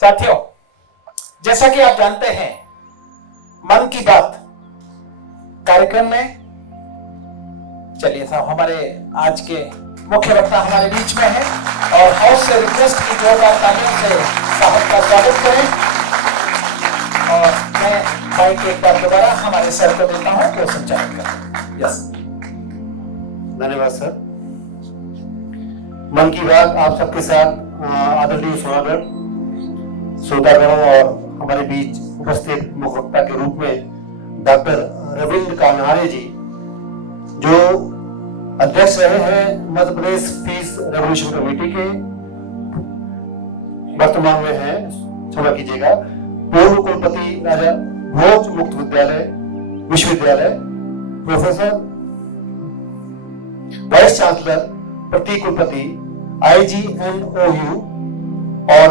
साथियों, जैसा कि आप जानते हैं, मन की बात कार्यक्रम में चलिए साहब हमारे आज के मुख्य वक्ता हमारे बीच में है और हाउस से रिक्वेस्ट की जोरदार तालियों से साहब का स्वागत करें। और मैं माइक एक बार दोबारा हमारे सर को देता हूं वो संचालन करें। यस, धन्यवाद सर। मन की बात आप सबके साथ आदरणीय स्वागत श्रोतागणों और हमारे बीच उपस्थित मुख्य वक्ता के रूप में डॉक्टर रविंद्र कान्हारे जी, जो अध्यक्ष रहे हैं Madhya Pradesh fees revolution committee के, वर्तमान में हैं, क्षमा कीजिएगा, पूर्व कुलपति राजा भोज मुक्त विश्वविद्यालय, प्रोफेसर वाइस चांसलर प्रति कुलपति IGNOU और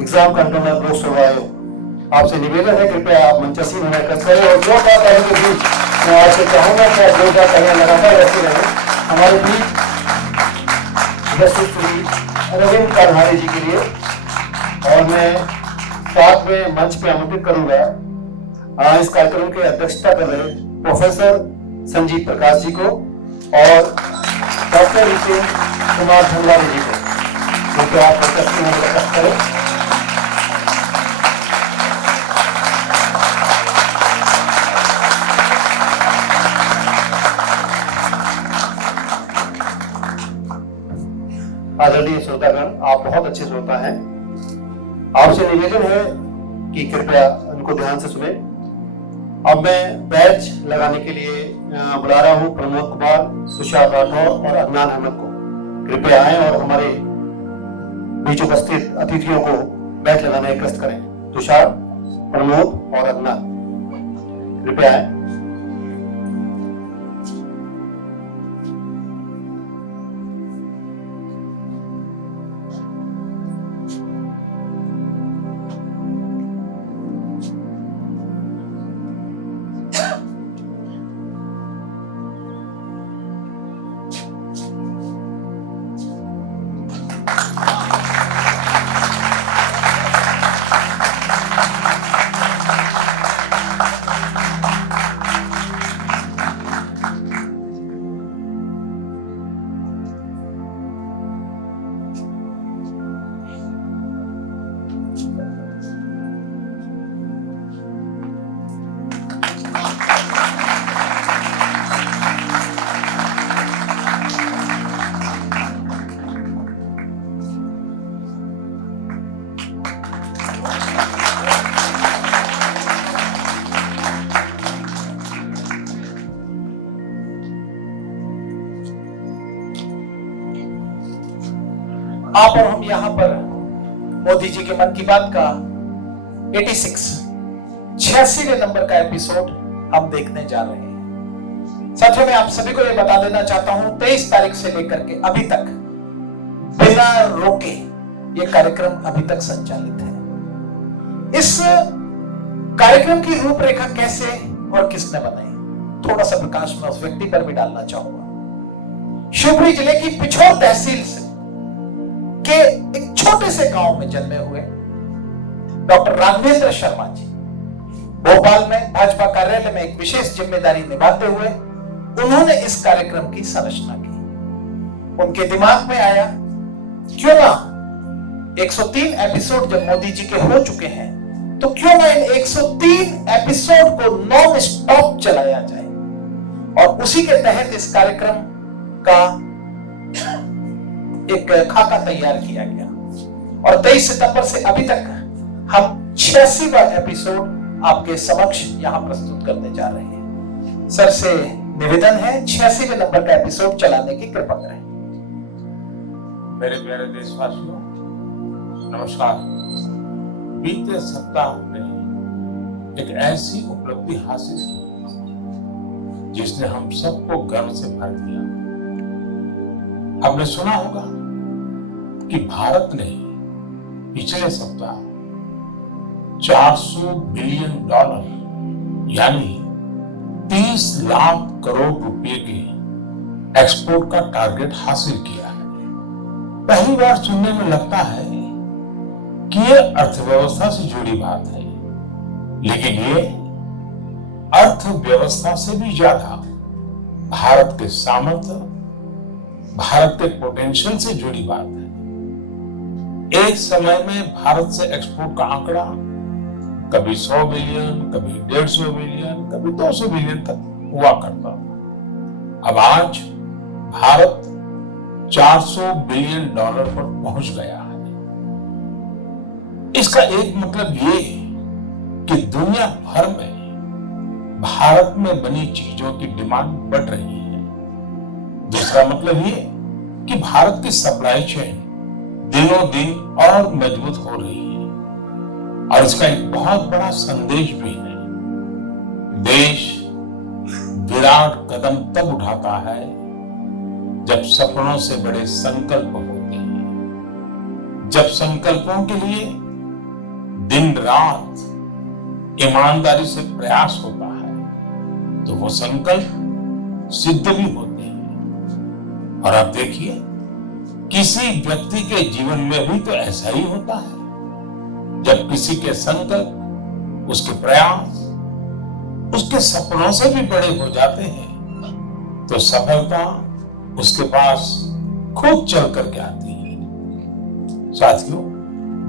एग्जाम कंट्रोलर लोक सेवा आयोग। आपसे निवेदन है कृपया आप मंचस्थ होने का करें और जो बात है के बीच मैं आपसे चाहूंगा कि आप जो बात करें लगातार रहती रहे हमारे बीच उपस्थित श्री रविंद्र कान्हारे जी के लिए। और मैं साथ में मंच पे आमंत्रित करूंगा इस कार्यक्रम की अध्यक्षता कर रहे प्रोफेसर संजीव प्रकाश जी को और डॉक्टर विपिन कुमार धनवारी जी को, क्योंकि आप मंचस्थ होने का करें। आदरणीय श्रोतागण, आप बहुत अच्छे श्रोता हैं। आपसे निवेदन है कि कृपया उनको ध्यान से सुने। अब मैं बैच लगाने के लिए बुला रहा हूं प्रमोद कुमार, तुषार राठौर और अदनान अहमद को। कृपया आए और हमारे बीच उपस्थित अतिथियों को बैच लगाने का कष्ट करें। तुषार, प्रमोद और अदनान कृपया आए। आप और हम यहां पर मोदी जी के मन की बात का 86वें नंबर का एपिसोड हम देखने जा रहे हैं। साथियों, मैं आप सभी को यह बता देना चाहता हूं 23 तारीख से लेकर के अभी तक बिना रोके यह कार्यक्रम अभी तक संचालित है। इस कार्यक्रम की रूपरेखा कैसे और किसने बनाई, थोड़ा सा प्रकाश मैं उस व्यक्ति पर भी डालना चाहूंगा। शिवपुरी जिले की पिछोर तहसील से के एक छोटे से गांव में जन्मे हुए डॉक्टर राघवेंद्र शर्मा जी भोपाल में भाजपा कार्यालय में एक विशेष जिम्मेदारी निभाते हुए उन्होंने इस कार्यक्रम की संरचना की। उनके दिमाग में आया, क्यों ना 103 एपिसोड जब मोदी जी के हो चुके हैं तो क्यों ना इन 103 एपिसोड को नॉन स्टॉप चलाया जाए। और उसी के तहत इस कार्यक्रम का एक खाका तैयार किया गया और 23 सितंबर से अभी तक हम 86वां एपिसोड आपके समक्ष यहां प्रस्तुत करने जा रहे हैं। सर से निवेदन है 86वें नंबर का एपिसोड चलाने की कृपा करें। मेरे प्यारे देशवासियों, नमस्कार। बीते सप्ताह हमने एक ऐसी उपलब्धि हासिल की जिसने हम सबको गर्व से भर दिया। आपने सुना होगा कि भारत ने पिछले सप्ताह $400 बिलियन यानी 30 लाख करोड़ रुपए के एक्सपोर्ट का टारगेट हासिल किया है। पहली बार सुनने में लगता है कि ये अर्थव्यवस्था से जुड़ी बात है, लेकिन ये अर्थव्यवस्था से भी ज्यादा भारत के सामर्थ्य, भारत के पोटेंशियल से जुड़ी बात है। एक समय में भारत से एक्सपोर्ट का आंकड़ा कभी 100 बिलियन, कभी 150 बिलियन, कभी 200 बिलियन तक हुआ करता था। अब आज भारत 400 बिलियन डॉलर पर पहुंच गया है। इसका एक मतलब ये कि दुनिया भर में भारत में बनी चीजों की डिमांड बढ़ रही है। दूसरा मतलब ये कि भारत की सप्लाई चेन दिनों दिन और मजबूत हो रही है। और इसका एक बहुत बड़ा संदेश भी है। देश विराट कदम तब उठाता है जब सपनों से बड़े संकल्प होते हैं, जब संकल्पों के लिए दिन रात ईमानदारी से प्रयास होता है, तो वो संकल्प सिद्ध भी होते हैं। और आप देखिए, किसी व्यक्ति के जीवन में भी तो ऐसा ही होता है। जब किसी के संकल्प, उसके प्रयास, उसके सपनों से भी बड़े हो जाते हैं, तो सफलता उसके पास खुद चल करके आती है। साथियों,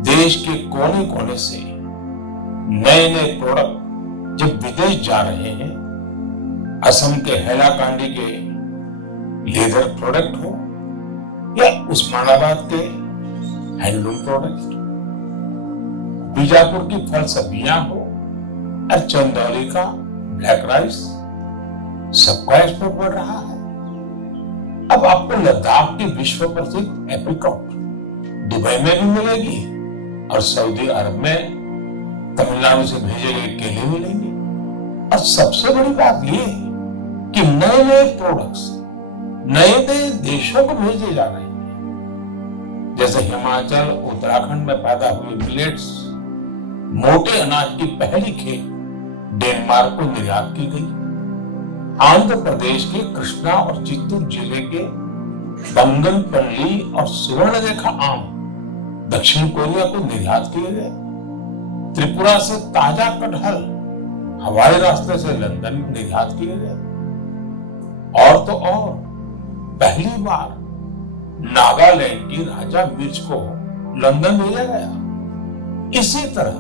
देश के कोने कोने से नए नए प्रोडक्ट जब विदेश जा रहे हैं, असम के हैलाकांडी के लेदर प्रोडक्ट हो या उस्मानाबाद के हैंडलूम प्रोडक्ट, बीजापुर की फल सब्जियां हो और चंदौली का ब्लैक राइस, सबका एक्सपोर्ट बढ़ रहा है। अब आपको लद्दाख की विश्व प्रसिद्ध एप्रिकॉट दुबई में भी मिलेगी और सऊदी अरब में तमिलनाडु से भेजे गए केले मिलेंगे। और सबसे बड़ी बात यह है कि नए नए प्रोडक्ट्स नए नए देशों को भेजे जा रहे हैं। जैसे हिमाचल, उत्तराखंड में पैदा हुए मिलेट्स, मोटे अनाज की पहली खेप डेनमार्क को निर्यात की गई। आंध्र प्रदेश के कृष्णा और चित्तूर जिले के बंगनपल्ली और सुवर्णरेखा आम दक्षिण कोरिया को निर्यात किए गए। त्रिपुरा से ताजा कटहल हवाई रास्ते से लंदन निर्यात किए गए। और तो और पहली बार नागालैंड की राजा मिर्च को लंदन भेजा गया। इसी तरह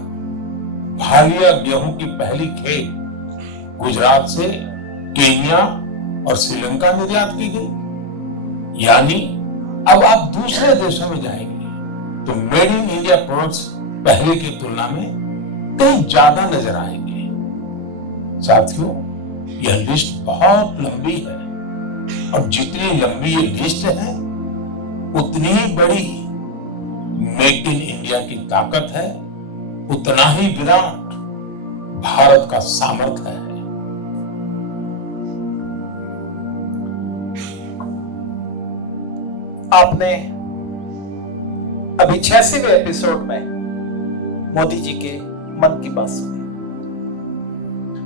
भालिया गेहूं की पहली खेप गुजरात से केन्या और श्रीलंका निर्यात की गई। यानी अब आप दूसरे देशों में जाएंगे तो मेड इन इंडिया प्रोडक्ट्स पहले की तुलना में कहीं ज्यादा नजर आएंगे। साथियों, यह लिस्ट बहुत लंबी है और जितनी लंबी ये लिस्ट है उतनी ही बड़ी मेक इन इंडिया की ताकत है, उतना ही विराट भारत का सामर्थ्य है। आपने अभी 86वें एपिसोड में मोदी जी के मन की बात सुनी।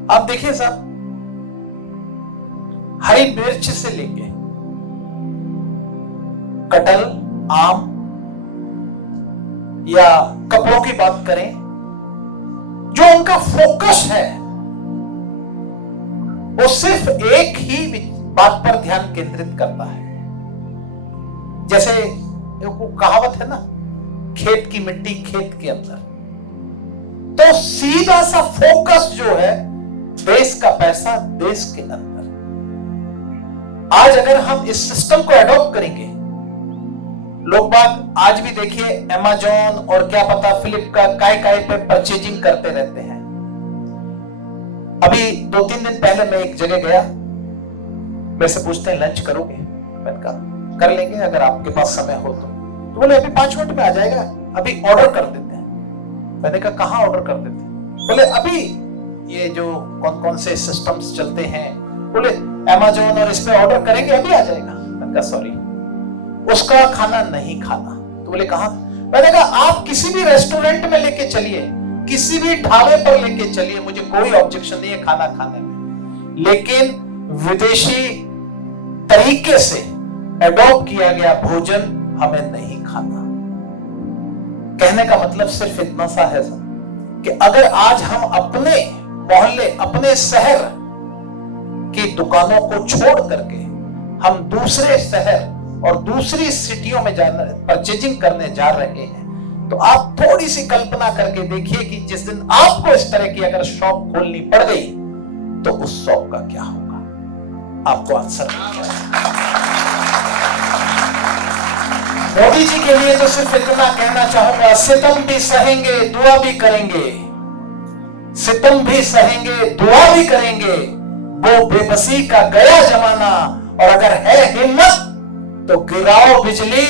आप देखिए साहब, हरी मिर्च से लेके कटहल, आम या कपड़ों की बात करें, जो उनका फोकस है वो सिर्फ एक ही बात पर ध्यान केंद्रित करता है। जैसे वो कहावत है ना, खेत की मिट्टी खेत के अंदर। तो सीधा सा फोकस जो है, देश का पैसा देश के अंदर। आज अगर हम इस सिस्टम को एडॉप्ट करेंगे, लोग बाग आज भी देखिए अमेज़न और क्या पता फ्लिपकार्ट काय पे परचेजिंग करते रहते हैं। अभी 2-3 दिन पहले मैं एक जगह गया, मेरे से पूछते हैं लंच करोगे? मैंने कहा कर लेंगे अगर आपके पास समय हो तो बोले अभी 5 मिनट में आ जाएगा, अभी ऑर्डर कर देते हैं। मैंने कहा कहाँ ऑर्डर कर देते हैं? बोले अभी ये जो कौन कौन से सिस्टम्स चलते हैं, बोले अमेज़न और इस पे ऑर्डर करेंगे अभी आ जाएगा। मैंने कहा सॉरी, उसका खाना नहीं खाना। तो बोले कहाँ? मैंने कहा आप किसी भी रेस्टोरेंट में लेके चलिए, किसी भी ढाबे पर लेके चलिए, मुझे कोई ऑब्जेक्शन नहीं है खाना खाने में, लेकिन विदेशी तरीके से एडॉप्ट किया गया भोजन हमें नहीं खाना। कहने का मतलब सिर्फ इतना सा है कि अगर आज हम अपने मोहल्ले, अपने शहर की दुकानों को छोड़ करके हम दूसरे शहर और दूसरी सिटियों में जाना, परचेजिंग करने जा रहे हैं, तो आप थोड़ी सी कल्पना करके देखिए कि जिस दिन आपको इस तरह की अगर शॉप खोलनी पड़ गई तो उस शॉप का क्या होगा? आपको आंसर मोदी जी के लिए तो सिर्फ इतना कहना चाहूंगा, सितम भी सहेंगे, दुआ भी करेंगे। सितम भी सहेंगे, दुआ भी करेंगे। वो बेबसी का गया जमाना, और अगर है हिम्मत तो गिराओ बिजली।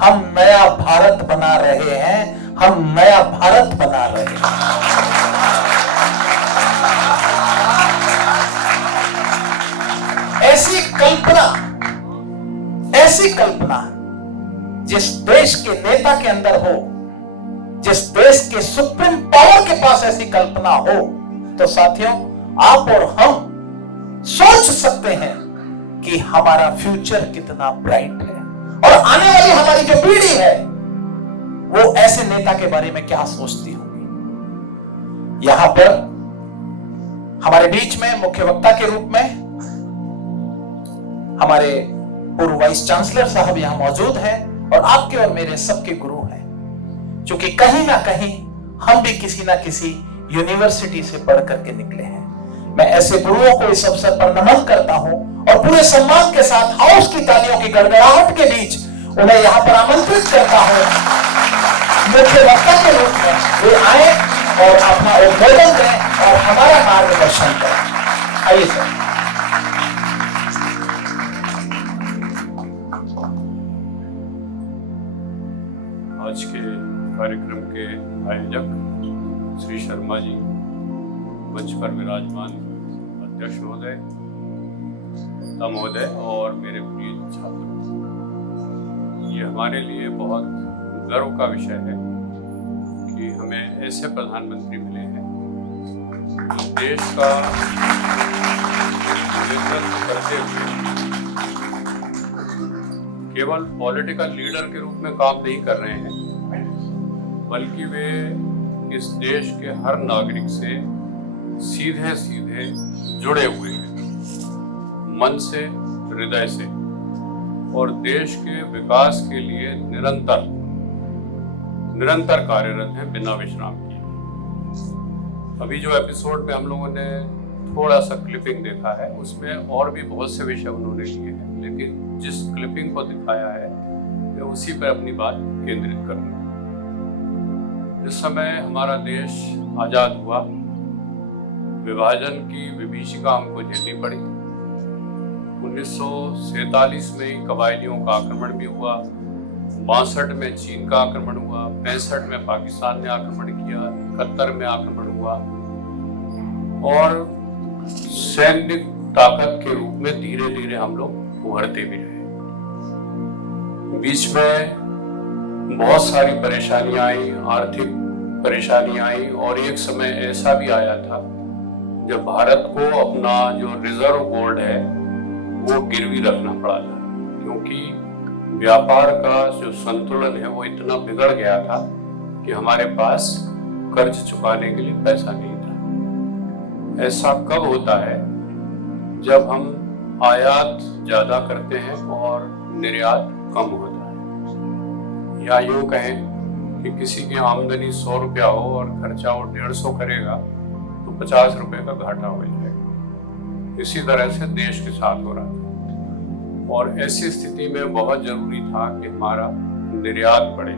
हम नया भारत बना रहे हैं, हम नया भारत बना रहे हैं। ऐसी कल्पना जिस देश के नेता के अंदर हो, जिस देश के सुप्रीम पावर के पास ऐसी कल्पना हो, तो साथियों आप और हम सोच सकते हैं कि हमारा फ्यूचर कितना ब्राइट है, और आने वाली हमारी जो पीढ़ी है वो ऐसे नेता के बारे में क्या सोचती होगी। यहां पर हमारे बीच में मुख्य वक्ता के रूप में हमारे पूर्व वाइस चांसलर साहब यहां मौजूद हैं, और आपके और मेरे सबके गुरु हैं, क्योंकि कहीं ना कहीं हम भी किसी ना किसी यूनिवर्सिटी से पढ़ करके निकले हैं। मैं ऐसे गुरुओं को इस अवसर पर नमन करता हूं, और पूरे सम्मान के साथ हाउस की तालियों की गड़गड़ाहट के बीच उन्हें यहां पर आमंत्रित करता हूं मुख्य वक्ता के रूप में वे आए और अपना उद्बोधन करें और हमारा मार्गदर्शन करें। आइए सर। आज के कार्यक्रम के आयोजक श्री शर्मा जी, मंच पर विराजमान अध्यक्ष महोदय, महोदय और मेरे प्रिय छात्र, ये हमारे लिए बहुत गर्व का विषय है कि हमें ऐसे प्रधानमंत्री मिले हैं जो देश का नेतृत्व करते हुए केवल पॉलिटिकल लीडर के रूप में काम नहीं कर रहे हैं, बल्कि वे इस देश के हर नागरिक से सीधे सीधे जुड़े हुए हैं, मन से, हृदय से, और देश के विकास के लिए निरंतर कार्यरत हैं बिना विश्राम किए। अभी जो एपिसोड में हम लोगों ने थोड़ा सा क्लिपिंग देखा है, उसमें और भी बहुत से विषय उन्होंने लिए हैं, लेकिन जिस क्लिपिंग को दिखाया है मैं उसी पर अपनी बात केंद्रित करूंगा। जिस समय हमारा देश आजाद हुआ, विभाजन की विभीषिका हमको झेलनी पड़ी। 1947 में कबायलियों का आक्रमण भी हुआ, 62 में चीन का आक्रमण हुआ, 65 में पाकिस्तान ने आक्रमण किया, 71 में आक्रमण हुआ, और सैन्य ताकत के रूप में धीरे धीरे हम लोग उभरते भी रहे। बीच में बहुत सारी परेशानियां आई, आर्थिक परेशानियां आई, और एक समय ऐसा भी आया था जब भारत को अपना जो रिजर्व गोल्ड है वो गिरवी रखना पड़ा था, क्योंकि व्यापार का जो संतुलन है वो इतना बिगड़ गया था कि हमारे पास कर्ज चुकाने के लिए पैसा नहीं था। ऐसा कब होता है? जब हम आयात ज्यादा करते हैं और निर्यात कम होता है। या यूं कहें कि किसी की आमदनी 100 रुपया हो और खर्चा वो 150 करेगा तो 50 रुपए का घाटा हो जाएगा। इसी तरह से देश के साथ हो रहा था, और ऐसी स्थिति में बहुत जरूरी था कि हमारा निर्यात बढ़े,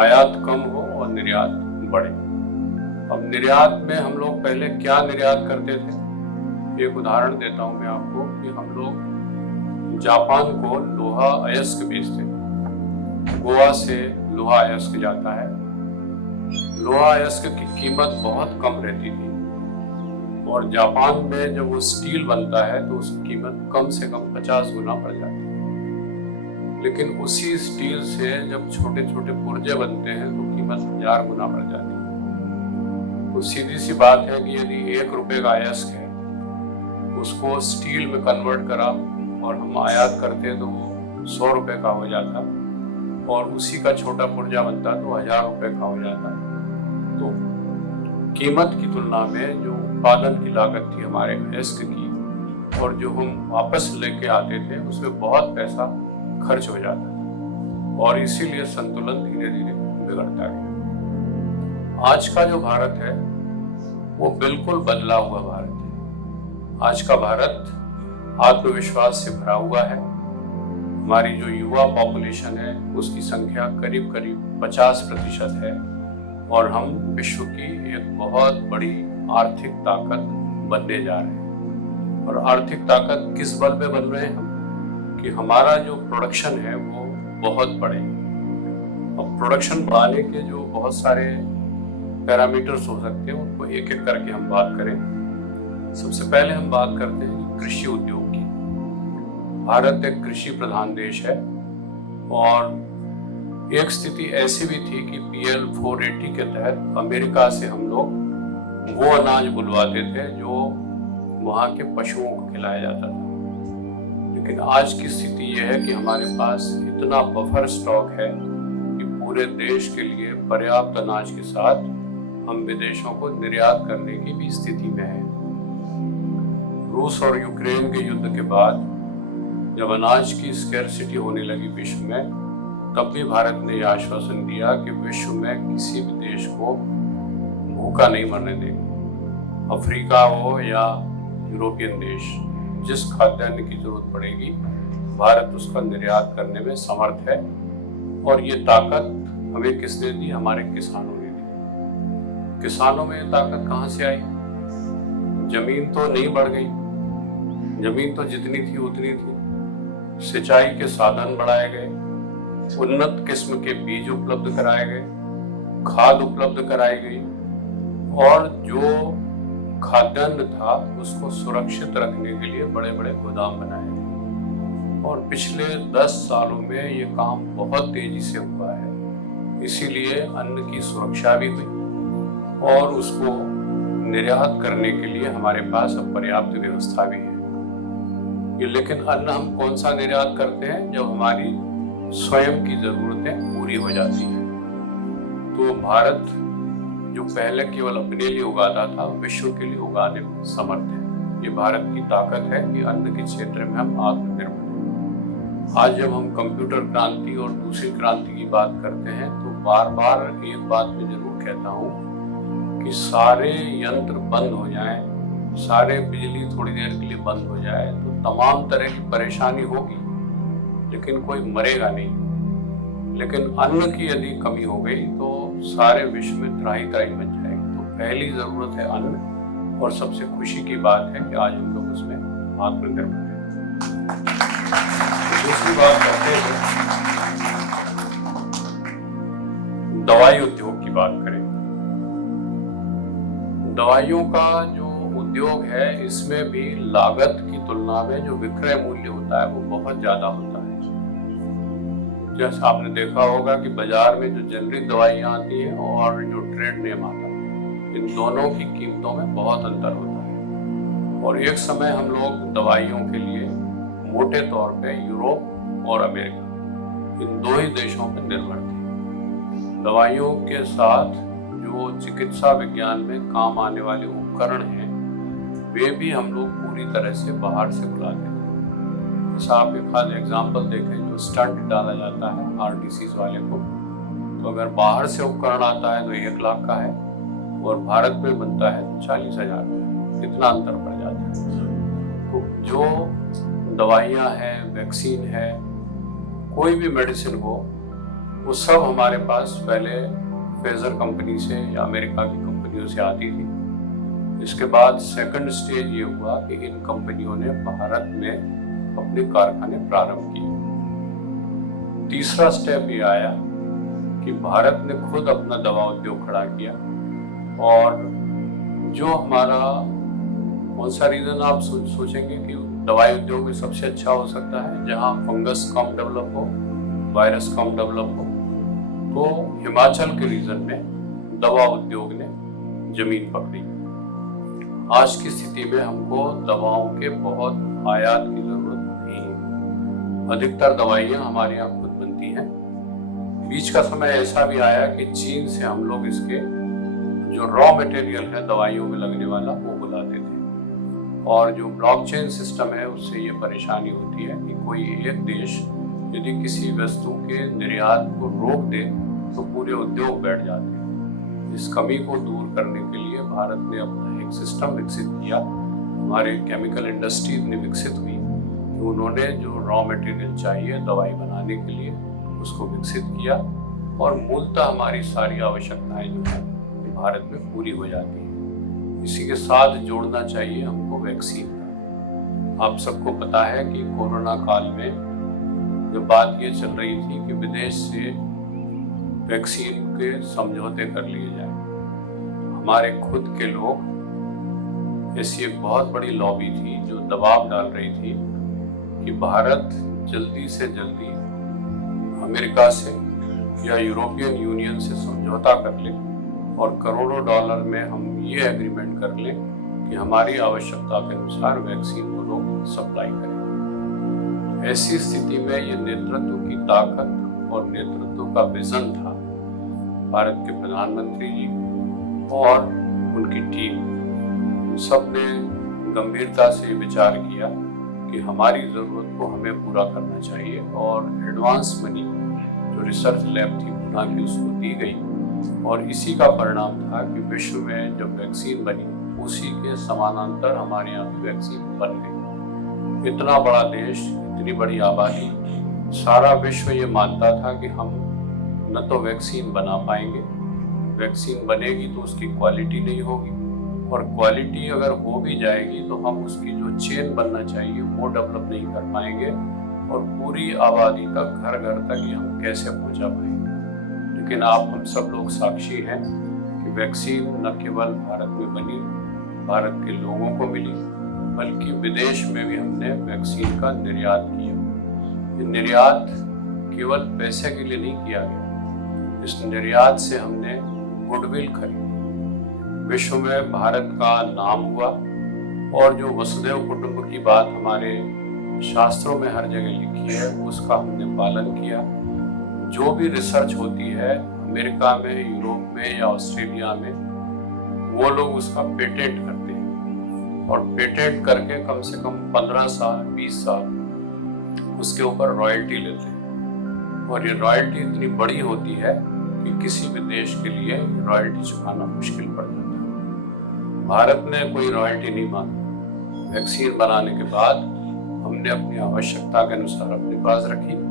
आयात कम हो और निर्यात बढ़े। अब निर्यात में हम लोग पहले क्या निर्यात करते थे? एक उदाहरण देता हूं मैं आपको कि हम लोग जापान को लोहा अयस्क बेचते थे। गोवा से लोहा अयस्क जाता है। लोहा अयस्क की कीमत बहुत कम रहती थी, और जापान में जब वो स्टील बनता है तो उसकी कीमत कम से कम 50 गुना बढ़ जाती है। लेकिन उसी स्टील से जब छोटे छोटे पुर्जे बनते हैं तो कीमत 1000 गुना बढ़ जाती है। तो सीधी सी बात है कि यदि 1 रुपए का अयस्क है, उसको स्टील में कन्वर्ट करा और हम आयात करते तो वो 100 रुपए का हो जाता, और उसी का छोटा पुर्जा बनता तो 1000 रुपए का हो जाता। तो कीमत की तुलना में जो उत्पादन की लागत थी हमारे एस्क की और जो हम वापस लेके आते थे उसमें बहुत पैसा खर्च हो जाता था और इसीलिए संतुलन धीरे धीरे बिगड़ता गया। आज का जो भारत है वो बिल्कुल बदला हुआ भारत है। आज का भारत आत्मविश्वास से भरा हुआ है। हमारी जो युवा पॉपुलेशन है उसकी संख्या करीब करीब 50% है और हम विश्व की एक बहुत बड़ी आर्थिक ताकत बनने जा रहे हैं। और आर्थिक ताकत किस बल पे बन रहे हैं हम कि हमारा जो प्रोडक्शन है वो बहुत बढ़े। अब प्रोडक्शन बढ़ाने के जो बहुत सारे पैरामीटर्स हो सकते हैं उनको एक एक करके हम बात करें। सबसे पहले हम बात करते हैं कृषि उद्योग की। भारत एक कृषि प्रधान देश है और एक स्थिति ऐसी भी थी कि PL 480 के तहत अमेरिका से हम लोग वो अनाज बुलवाते थे जो वहाँ के पशुओं को खिलाया जाता था। लेकिन आज की स्थिति यह है कि हमारे पास इतना बफर स्टॉक है कि पूरे देश के लिए पर्याप्त अनाज के साथ हम विदेशों को निर्यात करने की भी स्थिति में है। रूस और यूक्रेन के युद्ध के बाद जब अनाज की स्कैरसिटी होने लगी विश्व में, तब भी भारत ने यह आश्वासन दिया कि विश्व में किसी भी देश को भूखा नहीं मरने देंगे। अफ्रीका हो या यूरोपियन देश, जिस खाद्यान्न की जरूरत पड़ेगी भारत उसका निर्यात करने में समर्थ है। और ये ताकत हमें किसने दी? हमारे किसानों ने दी। किसानों में ये ताकत कहाँ से आई? जमीन तो नहीं बढ़ गई, जमीन तो जितनी थी उतनी थी। सिंचाई के साधन बढ़ाए गए, उन्नत किस्म के बीज उपलब्ध कराए गए, खाद उपलब्ध कराई गई और जो खाद्यान्न था उसको सुरक्षित रखने के लिए बड़े बड़े गोदाम बनाए गए। और पिछले 10 सालों में ये काम बहुत तेजी से हुआ है। इसीलिए अन्न की सुरक्षा भी हुई और उसको निर्यात करने के लिए हमारे पास अब पर्याप्त व्यवस्था भी है। ये लेकिन अन्न हम कौन सा निर्यात करते हैं? जब हमारी स्वयं की जरूरतें पूरी हो जाती हैं। तो भारत जो पहले केवल अपने लिए उगाता था, विश्व के लिए उगाने में समर्थ है। ये भारत की ताकत है कि अन्न के क्षेत्र में हम आत्मनिर्भर हैं। आज जब हम कंप्यूटर क्रांति और दूसरी क्रांति की बात करते हैं तो बार बार एक बात मैं जरूर कहता हूँ कि सारे यंत्र बंद हो जाएं, सारे बिजली थोड़ी देर के लिए बंद हो जाए तो तमाम तरह की परेशानी होगी लेकिन कोई मरेगा नहीं। लेकिन अन्न की यदि कमी हो गई तो सारे विश्व में त्राही त्राही मच जाएगी। तो पहली जरूरत है अन्न और सबसे खुशी की बात है कि आज हम लोग उसमें आत्मनिर्भर हैं। दूसरी बात करते हैं दवाई उद्योग की बात करें। दवाइयों का जो उद्योग है इसमें भी लागत की तुलना में जो विक्रय मूल्य होता है वो बहुत ज्यादा होता है। जैसा आपने देखा होगा कि बाजार में जो जेनरिक दवाइयाँ आती हैं और जो ट्रेड नेम आता है, इन दोनों की कीमतों में बहुत अंतर होता है। और एक समय हम लोग दवाइयों के लिए मोटे तौर पे यूरोप और अमेरिका, इन दो ही देशों पर निर्भर थे। दवाइयों के साथ जो चिकित्सा विज्ञान में काम आने वाले उपकरण हैं वे भी हम लोग पूरी तरह से बाहर से बुलाते थे। जैसा आप एक खास एग्जाम्पल देखें, जो स्टंट डाला जाता है हार्ट डिसीज वाले को, तो अगर बाहर से उपकरण आता है तो 1 लाख का है और भारत में बनता है तो 40,000 का। इतना अंतर पड़ जाता है। तो जो दवाइयाँ हैं, वैक्सीन है, कोई भी मेडिसिन हो, वो सब हमारे पास पहले फाइजर कंपनी से या अमेरिका की कंपनियों से आती थी। इसके बाद सेकंड स्टेज ये हुआ कि इन कंपनियों ने भारत में अपने कारखाने प्रारंभ किए। तीसरा स्टेप ये आया कि भारत ने खुद अपना दवा उद्योग खड़ा किया। और जो हमारा कौन सा रीजन आप सोचेंगे कि दवाई उद्योग में सबसे अच्छा हो सकता है जहां फंगस कम डेवलप हो, वायरस कम डेवलप हो, तो हिमाचल के रीजन में दवा उद्योग ने जमीन पकड़ी। आज की स्थिति में हमको दवाओं के बहुत आयात की जरूरत नहीं है। अधिकतर दवाइयाँ हमारे यहाँ खुद बनती हैं बीच का समय ऐसा भी आया कि चीन से हम लोग इसके जो रॉ मटेरियल है दवाइयों में लगने वाला वो बुलाते थे, और जो ब्लॉकचेन सिस्टम है उससे ये परेशानी होती है कि कोई एक देश यदि किसी वस्तु के निर्यात को रोक दे तो पूरे उद्योग बैठ जाते हैं। इस कमी को दूर करने के लिए भारत ने अपना एक सिस्टम विकसित किया, हमारे केमिकल इंडस्ट्री इतनी विकसित हुई कि उन्होंने जो रॉ मटेरियल चाहिए दवाई बनाने के लिए उसको विकसित किया, और मूलतः हमारी सारी आवश्यकताएं जो है भारत में पूरी हो जाती है। इसी के साथ जोड़ना चाहिए हमको वैक्सीन का। आप सबको पता है कि कोरोना काल में जब बात ये चल रही थी कि विदेश से वैक्सीन के समझौते कर लिए जाए, हमारे खुद के लोग, ऐसी एक बहुत बड़ी लॉबी थी जो दबाव डाल रही थी कि भारत जल्दी से जल्दी अमेरिका से या यूरोपियन यूनियन से समझौता कर ले और करोड़ों डॉलर में हम ये एग्रीमेंट कर लें कि हमारी आवश्यकता के अनुसार वैक्सीन को लोग सप्लाई करें। ऐसी स्थिति में ये नेतृत्व की ताकत और नेतृत्व का विजन था भारत के प्रधानमंत्री जी और उनकी टीम। सब ने गंभीरता से विचार किया कि हमारी ज़रूरत को हमें पूरा करना चाहिए, और एडवांस मनी जो रिसर्च लैब थी पुणे की उसको दी गई, और इसी का परिणाम था कि विश्व में जब वैक्सीन बनी उसी के समानांतर हमारे यहाँ भी वैक्सीन बन गई। इतना बड़ा देश, इतनी बड़ी आबादी, सारा विश्व ये मानता था कि हम न तो वैक्सीन बना पाएंगे, वैक्सीन बनेगी तो उसकी क्वालिटी नहीं होगी, और क्वालिटी अगर हो भी जाएगी तो हम उसकी जो चेन बनना चाहिए वो डेवलप नहीं कर पाएंगे, और पूरी आबादी तक, घर घर तक ये हम कैसे पहुंचा पाएंगे। लेकिन आप हम सब लोग साक्षी हैं कि वैक्सीन न केवल भारत में बनी, भारत के लोगों को मिली, बल्कि विदेश में भी हमने वैक्सीन का निर्यात किया। ये निर्यात केवल पैसे के लिए नहीं किया गया, इस निर्यात से हमने गुडविल खरीदी, विश्व में भारत का नाम हुआ, और जो वसुधैव कुटुंब की बात हमारे शास्त्रों में हर जगह लिखी है उसका हमने पालन किया। जो भी रिसर्च होती है अमेरिका में, यूरोप में या ऑस्ट्रेलिया में, वो लोग उसका पेटेंट करते हैं, और पेटेंट करके कम से कम 15 साल 20 साल उसके ऊपर रॉयल्टी लेते हैं, और ये रॉयल्टी इतनी बड़ी होती है कि किसी भी देश के लिए रॉयल्टी चुकाना मुश्किल पड़ जाता है। भारत ने कोई रॉयल्टी नहीं मांगी। वैक्सीन बनाने के बाद हमने अपनी आवश्यकता के अनुसार अपने पास रखी,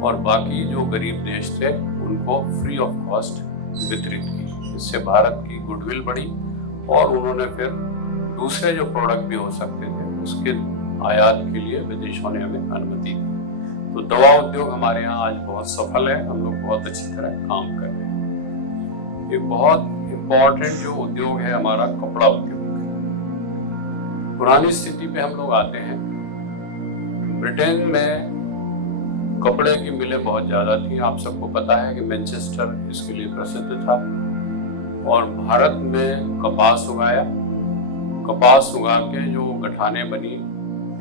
और बाकी जो गरीब देश थे उनको फ्री ऑफ कॉस्ट वितरित की। इससे भारत की गुडविल बढ़ी, और उन्होंने फिर दूसरे जो प्रोडक्ट भी हो सकते थे उसके आयात के लिए विदेशों ने हमें अनुमति दी। तो दवा उद्योग हमारे यहाँ आज बहुत सफल है, हम लोग बहुत अच्छी तरह काम कर रहे हैं। एक बहुत इम्पोर्टेंट जो उद्योग है हमारा कपड़ा उद्योग। पुरानी स्थिति पे हम लोग आते हैं, ब्रिटेन में कपड़े की मिलें बहुत ज़्यादा थी। आप सबको पता है कि मैनचेस्टर इसके लिए प्रसिद्ध था, और भारत में कपास उगाया, कपास उगा के जो गठाने बनी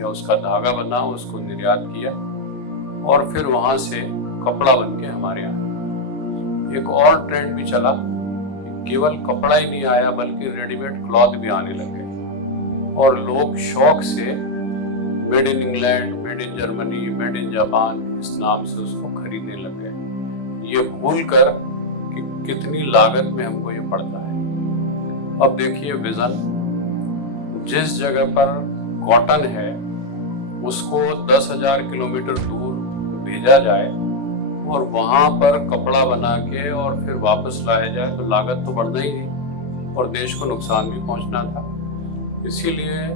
या उसका धागा बना उसको निर्यात किया, और फिर वहाँ से कपड़ा बन के हमारे यहाँ एक और ट्रेंड भी चला। केवल कपड़ा ही नहीं आया बल्कि रेडीमेड क्लॉथ भी आने लगे, और लोग शौक से made in England, made in Germany, made in Japan इस नाम से उसको खरीदने लग गए, ये भूल कर कि कितनी लागत में हमको ये पड़ता है। अब देखिए विजन, जिस जगह पर कॉटन है उसको 10,000 किलोमीटर दूर भेजा जाए और वहां पर कपड़ा बना के और फिर वापस लाया जाए तो लागत तो बढ़ना ही है और देश को नुकसान भी पहुंचना था। इसीलिए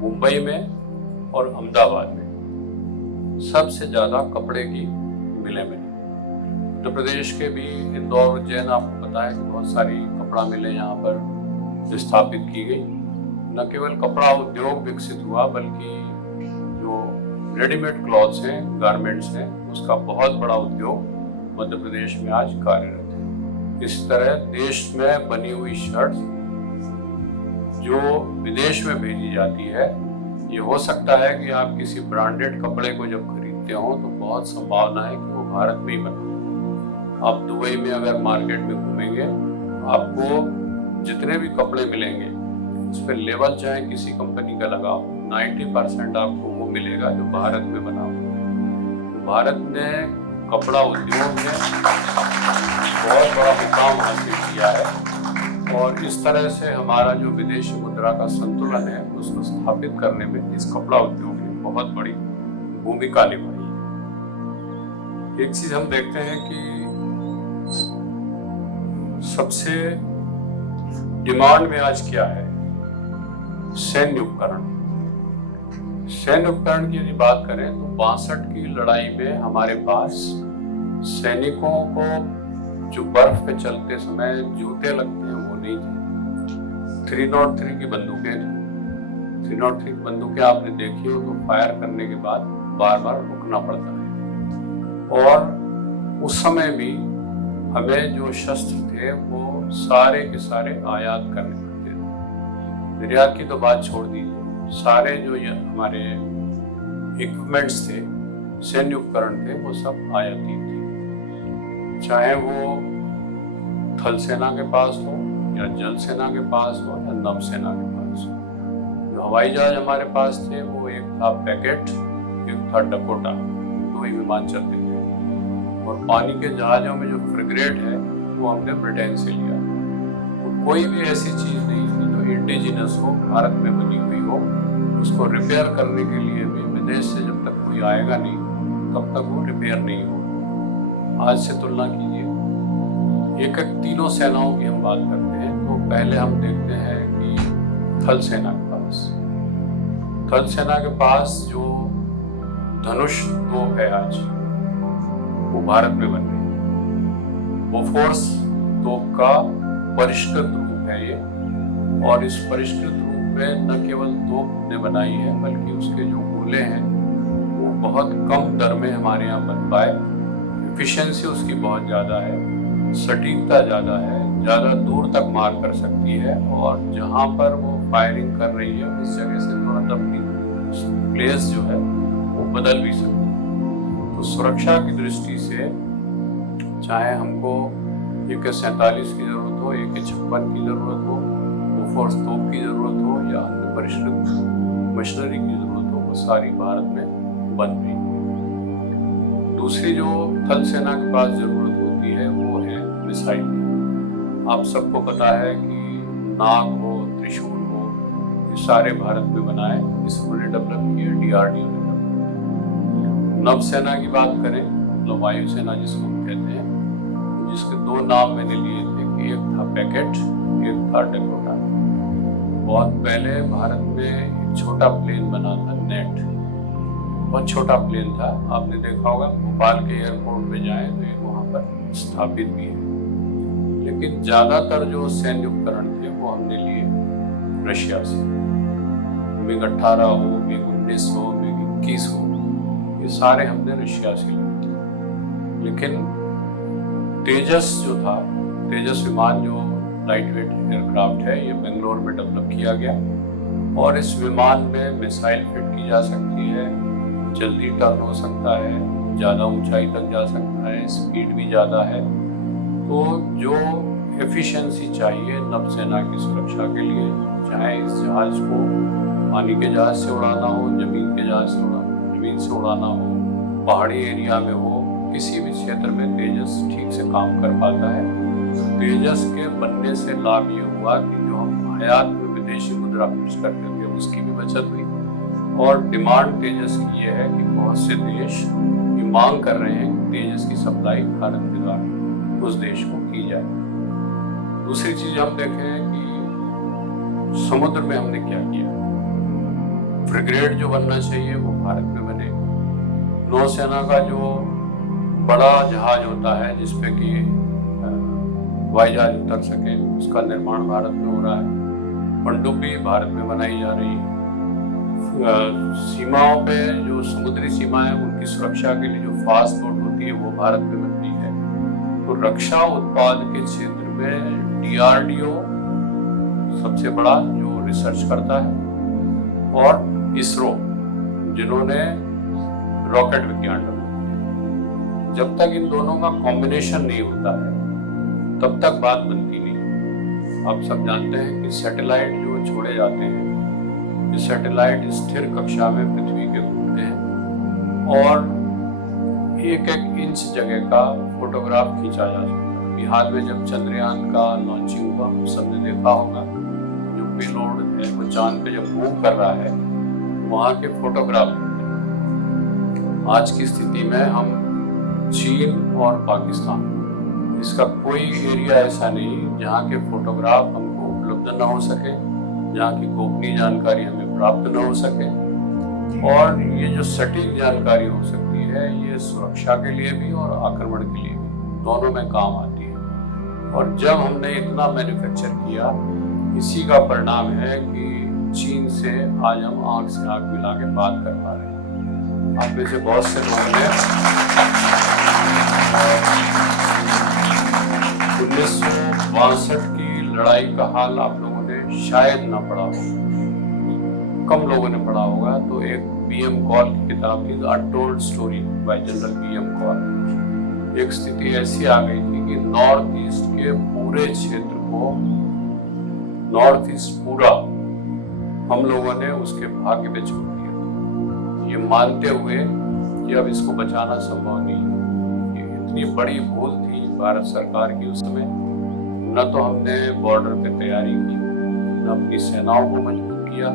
मुंबई में और अहमदाबाद में सबसे ज्यादा कपड़े की मिलें बनी। उत्तर प्रदेश के भी इंदौर, उज्जैन, आपको पता है कि बहुत सारी कपड़ा मिलें यहाँ पर स्थापित की गई। न केवल कपड़ा उद्योग विकसित हुआ बल्कि जो रेडीमेड क्लॉथ्स हैं, गारमेंट्स हैं, उसका बहुत बड़ा उद्योग मध्य प्रदेश में आज कार्यरत है। इस तरह देश में बनी हुई शर्ट जो विदेश में भेजी जाती है, ये हो सकता है कि आप किसी ब्रांडेड कपड़े को जब खरीदते हो तो बहुत संभावना है कि वो भारत में ही बना। आप दुबई में अगर मार्केट में घूमेंगे, आपको जितने भी कपड़े मिलेंगे उस पर लेबल चाहे किसी कंपनी का लगाओ, 90% आपको वो मिलेगा जो भारत में बना हुआ। भारत ने कपड़ा उद्योग में बहुत बड़ा मुकाम हासिल किया है और इस तरह से हमारा जो विदेशी मुद्रा का संतुलन है उसको स्थापित करने में इस कपड़ा उद्योग ने बहुत बड़ी भूमिका निभाई है। एक चीज हम देखते हैं कि सबसे डिमांड में आज क्या है? सैन्य उपकरण। सैन्य उपकरण की यदि बात करें तो 62 की लड़ाई में हमारे पास सैनिकों को जो बर्फ पे चलते समय जूते लगते हैं वो नहीं थे। 303 की बंदूकें थी। 303 की बंदूकें आपने देखी हो तो फायर करने के बाद बार बार रुकना पड़ता है और उस समय भी हमें जो शस्त्र थे वो सारे के सारे आयात करने पड़ते थे। निर्यात की तो बात छोड़ दीजिए, सारे जो ये हमारे इक्विपमेंट्स थे, सैन्य उपकरण थे, वो सब आयाती थे। चाहे वो थल सेना के पास हो या जल सेना के पास हो या नभ सेना के पास हो। जो हवाई जहाज हमारे पास थे वो एक था पैकेट, एक था डकोटा, 2 ही विमान चलते थे। और पानी के जहाजों में जो फ्रिगेट है वो हमने ब्रिटेन से लिया। तो कोई भी ऐसी चीज नहीं थी जो इंडिजिनस हो, भारत में बनी हुई हो। उसको रिपेयर करने के लिए भी विदेश से जब तक कोई आएगा नहीं तब तक वो रिपेयर नहीं हो। आज से तुलना कीजिए, एक तीनों सेनाओं की हम बात करते हैं तो पहले हम देखते हैं कि थल सेना के पास, थल सेना के पास जो धनुष तोप है आज वो भारत में बन रही है। बोफोर्स तोप का परिष्कृत रूप है ये, और इस परिष्कृत रूप में न केवल तोप ने बनाई है बल्कि उसके जो गोले हैं वो बहुत कम दर में हमारे यहाँ बन पाए। एफिशिएंसी उसकी बहुत ज़्यादा है, सटीकता ज़्यादा है, ज़्यादा दूर तक मार कर सकती है और जहाँ पर वो फायरिंग कर रही है उस जगह से तुरंत अपनी प्लेस जो है वो बदल भी सकती है। तो सुरक्षा की दृष्टि से चाहे हमको AK-47 की जरूरत हो, AK-56 की जरूरत हो, बोफोर्स तोप की जरूरत हो या अन्य परिष्कृत मशीनरी की जरूरत हो, वो सारी भारत में बन रही है। दूसरी जो थल सेना के पास जरूरत होती है वो है मिसाइल। आप सबको पता है कि नाग हो, त्रिशूल हो, ये सारे भारत में बनाए, इसने डेवलप किए, DRDO ने। नभ सेना की बात करें तो वायु सेना जिसको हम कहते हैं, जिसके 2 नाम मैंने लिए थे कि एक था पैकेट, एक था डकोटा। बहुत पहले भारत में एक छोटा प्लेन बना था, नेट, बहुत छोटा प्लेन था। आपने देखा होगा भोपाल के एयरपोर्ट पे जाएं तो एक वहाँ पर स्थापित भी है। लेकिन ज्यादातर जो सैन्य उपकरण थे वो हमने लिए रशिया से। MiG-18 हो, MiG-19 हो, MiG-21 हो, ये सारे हमने रशिया से लिए थे। लेकिन तेजस जो था, तेजस विमान जो लाइट वेट एयरक्राफ्ट है, ये बेंगलोर में डेवलप किया गया और इस विमान में मिसाइल फिट की जा सकती है, जल्दी टर्न हो सकता है, ज़्यादा ऊंचाई तक जा सकता है, स्पीड भी ज़्यादा है। तो जो एफिशिएंसी चाहिए नौसेना की सुरक्षा के लिए, चाहे इस जहाज को पानी के जहाज से उड़ाना हो, जमीन के जहाज से जमीन से उड़ाना हो, पहाड़ी एरिया में हो, किसी भी क्षेत्र में तेजस ठीक से काम कर पाता है। तेजस के बनने से लाभ ये हुआ कि जो हम आयात में विदेशी मुद्रा खर्च करते थे उसकी भी बचत हुई, और डिमांड तेजस की ये है कि बहुत से देश ये मांग कर रहे हैं कि तेजस की सप्लाई भारत के द्वारा उस देश को की जाए। दूसरी चीज हम देखें कि समुद्र में हमने क्या किया। फ्रिगेट जो बनना चाहिए वो भारत में बने। नौसेना का जो बड़ा जहाज होता है जिसपे कि हवाई जहाज उतर सके, उसका निर्माण भारत में हो रहा है। पनडुब्बी भारत में बनाई जा रही है। सीमाओं पे जो समुद्री सीमाएं उनकी सुरक्षा के लिए जो फास्ट बोट होती है वो भारत में बन रही है। तो रक्षा उत्पाद के क्षेत्र में DRDO सबसे बड़ा जो रिसर्च करता है, और इसरो जिन्होंने रॉकेट विज्ञान जब तक इन दोनों का कॉम्बिनेशन नहीं होता है तब तक बात बनती नहीं। आप सब जानते हैं कि सैटेलाइट जो छोड़े जाते हैं, ये सैटेलाइट स्थिर कक्षा में पृथ्वी के घूमते हैं और एक एक इंच जगह का फोटोग्राफ खींचा जा सकता है। अभी हाल में जब चंद्रयान का लॉन्चिंग हुआ, हम सबने देखा होगा जो पेलोड है वो चांद पे जब मूव कर रहा है वहाँ के फोटोग्राफ। आज की स्थिति में हम चीन और पाकिस्तान, इसका कोई एरिया ऐसा नहीं जहाँ के फोटोग्राफ हमको उपलब्ध न हो सके, जहाँ की गोपनीय जानकारी हमें प्राप्त न हो सके। और ये जो सटीक जानकारी हो सकती है ये सुरक्षा के लिए भी और आक्रमण के लिए भी, दोनों में काम आती है। और जब हमने इतना मैन्युफैक्चर किया, इसी का परिणाम है कि चीन से आज हम आंख से आंख मिला के बात कर पा रहे हैं। आप में से बहुत से लोगों ने 1962 की लड़ाई का हाल आप लोगों ने शायद ना पढ़ा हो, कम लोगों ने पढ़ा होगा। तो एक बीएम कॉल की किताब थी, untold story by General B M Kaul. एक स्थिति ऐसी आ गई थी कि नॉर्थ ईस्ट के पूरे क्षेत्र को, नॉर्थ ईस्ट पूरा हम लोगों ने उसके भाग्य पे छोड़ दिया, ये मानते हुए कि अब इसको बचाना संभव नहीं है। ये इतनी बड़ी भूल थी भारत सरकार की उस समय। न तो हमने बॉर्डर पे तैयारी की, न अपनी सेनाओं को मजबूत किया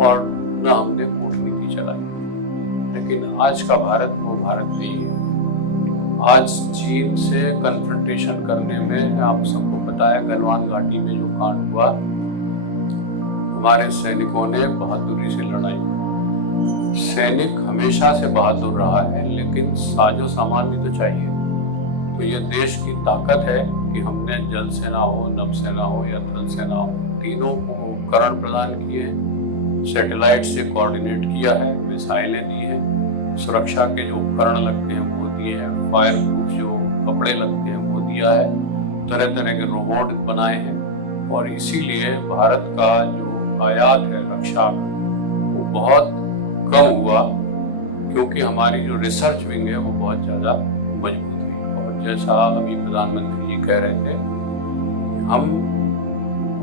और न हमने कूटनीति चलाई। लेकिन आज का भारत वो भारत नहीं है। आज चीन से कन्फ्रंटेशन करने में, आप सबको पता है गलवान घाटी में जो कांड हुआ, हमारे सैनिकों ने बहादुरी से लड़ाई। सैनिक हमेशा से बहादुर रहा है, लेकिन साजो सामान भी तो चाहिए। तो ये देश की ताकत है कि हमने जल सेना हो, नभ सेना हो या थल सेना हो, तीनों को उपकरण प्रदान किए हैं, सैटेलाइट से कोऑर्डिनेट किया है, मिसाइलें दी हैं, सुरक्षा के जो उपकरण लगते हैं वो दिए हैं, फायर प्रूफ जो कपड़े लगते हैं वो दिया है, तरह तरह के रोबोट बनाए हैं। और इसीलिए भारत का जो आयात है रक्षा वो बहुत कम हुआ, क्योंकि हमारी जो रिसर्च विंग है वो बहुत ज़्यादा मजबूत है। और जैसा अभी प्रधानमंत्री जी कह रहे थे, हम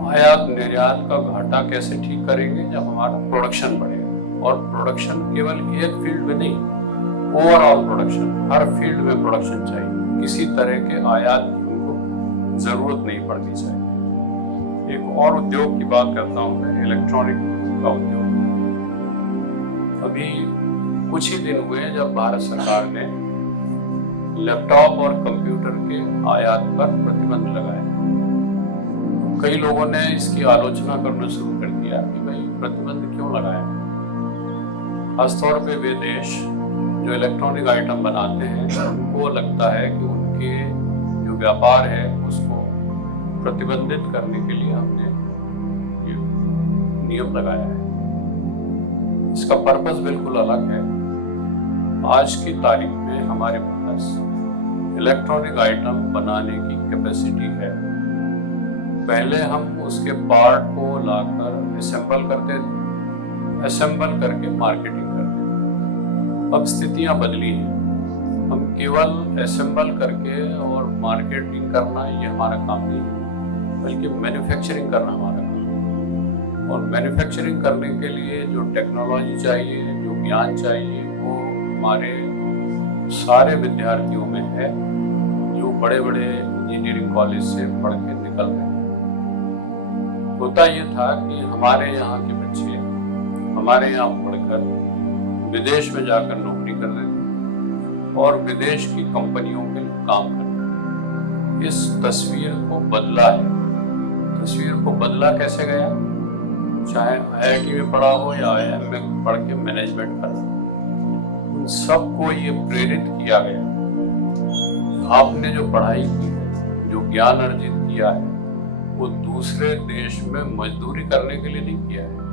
आयात निर्यात का घाटा कैसे ठीक करेंगे जब हमारा प्रोडक्शन बढ़ेगा। और प्रोडक्शन केवल एक फील्ड में नहीं, ओवरऑल प्रोडक्शन, हर फील्ड में प्रोडक्शन चाहिए। किसी तरह के आयात की उनको जरूरत नहीं पड़नी चाहिए। एक और उद्योग की बात करता हूँ मैं, इलेक्ट्रॉनिक का उद्योग। अभी कुछ ही दिन हुए जब भारत सरकार ने लैपटॉप और कंप्यूटर के आयात पर प्रतिबंध लगाया। कई लोगों ने इसकी आलोचना करना शुरू कर दिया कि भाई प्रतिबंध क्यों लगाया। खासतौर पे वे देश जो इलेक्ट्रॉनिक आइटम बनाते हैं, उनको लगता है कि उनके जो व्यापार है उसको प्रतिबंधित करने के लिए हमने ये नियम लगाया है। इसका पर्पस बिल्कुल अलग है। आज की तारीख में हमारे पास इलेक्ट्रॉनिक आइटम बनाने की कैपेसिटी है। पहले हम उसके पार्ट को लाकर असेंबल करते थे, असेंबल करके मार्केटिंग करते थे। अब स्थितियां बदली हैं। हम केवल असेंबल करके और मार्केटिंग करना ये हमारा काम नहीं है, बल्कि मैन्युफैक्चरिंग करना हमारा काम है। और मैन्युफैक्चरिंग करने के लिए जो टेक्नोलॉजी चाहिए, जो ज्ञान चाहिए, वो हमारे सारे विद्यार्थियों में है जो बड़े बड़े इंजीनियरिंग कॉलेज से पढ़ के निकल रहे हैं। होता ये था कि हमारे यहाँ के बच्चे हमारे यहाँ पढ़कर विदेश में जाकर नौकरी कर रहे थे और विदेश की कंपनियों के लिए काम कर रहे थे। इस तस्वीर को बदला है। तस्वीर को बदला कैसे गया? चाहे IIT में पढ़ा हो या IIM में पढ़ के मैनेजमेंट कर रहा हो, उन सबको ये प्रेरित किया गया। आपने जो पढ़ाई की है, जो ज्ञान अर्जित किया है, वो दूसरे देश में मजदूरी करने के लिए नहीं किया है,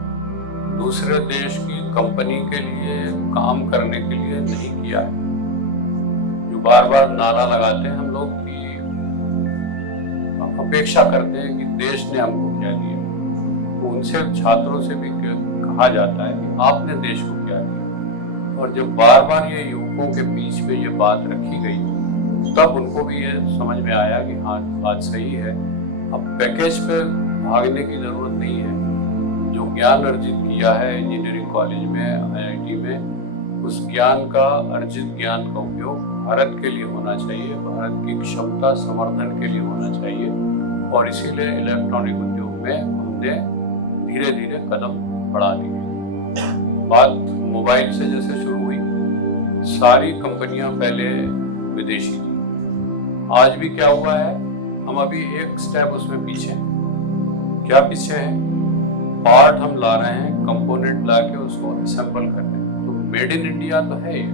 दूसरे देश की कंपनी के लिए काम करने के लिए नहीं किया है। जो बार बार नारा लगाते हैं हम लोग कि अपेक्षा करते हैं कि देश ने हमको क्या दिया, तो उनसे छात्रों से भी कहा जाता है कि आपने देश को क्या दिया। और जब बार बार ये युवकों के बीच में ये बात रखी गई तब उनको भी ये समझ में आया कि हाँ बात सही है, अब पैकेज पे भागने की जरूरत नहीं है। जो ज्ञान अर्जित किया है इंजीनियरिंग कॉलेज में, IIT में, उस ज्ञान का, अर्जित ज्ञान का उपयोग भारत के लिए होना चाहिए, भारत की क्षमता संवर्धन के लिए होना चाहिए। और इसीलिए इलेक्ट्रॉनिक उद्योग में हमने धीरे धीरे कदम बढ़ा दिए। बात मोबाइल से जैसे शुरू हुई, सारी कंपनियां पहले विदेशी थी, आज भी क्या हुआ है, हम अभी एक स्टेप उसमें पीछे हैं। क्या पीछे है? पार्ट हम ला रहे हैं, कंपोनेंट ला के उसको असेंबल कर रहे हैं। तो मेड इन इंडिया तो है, ये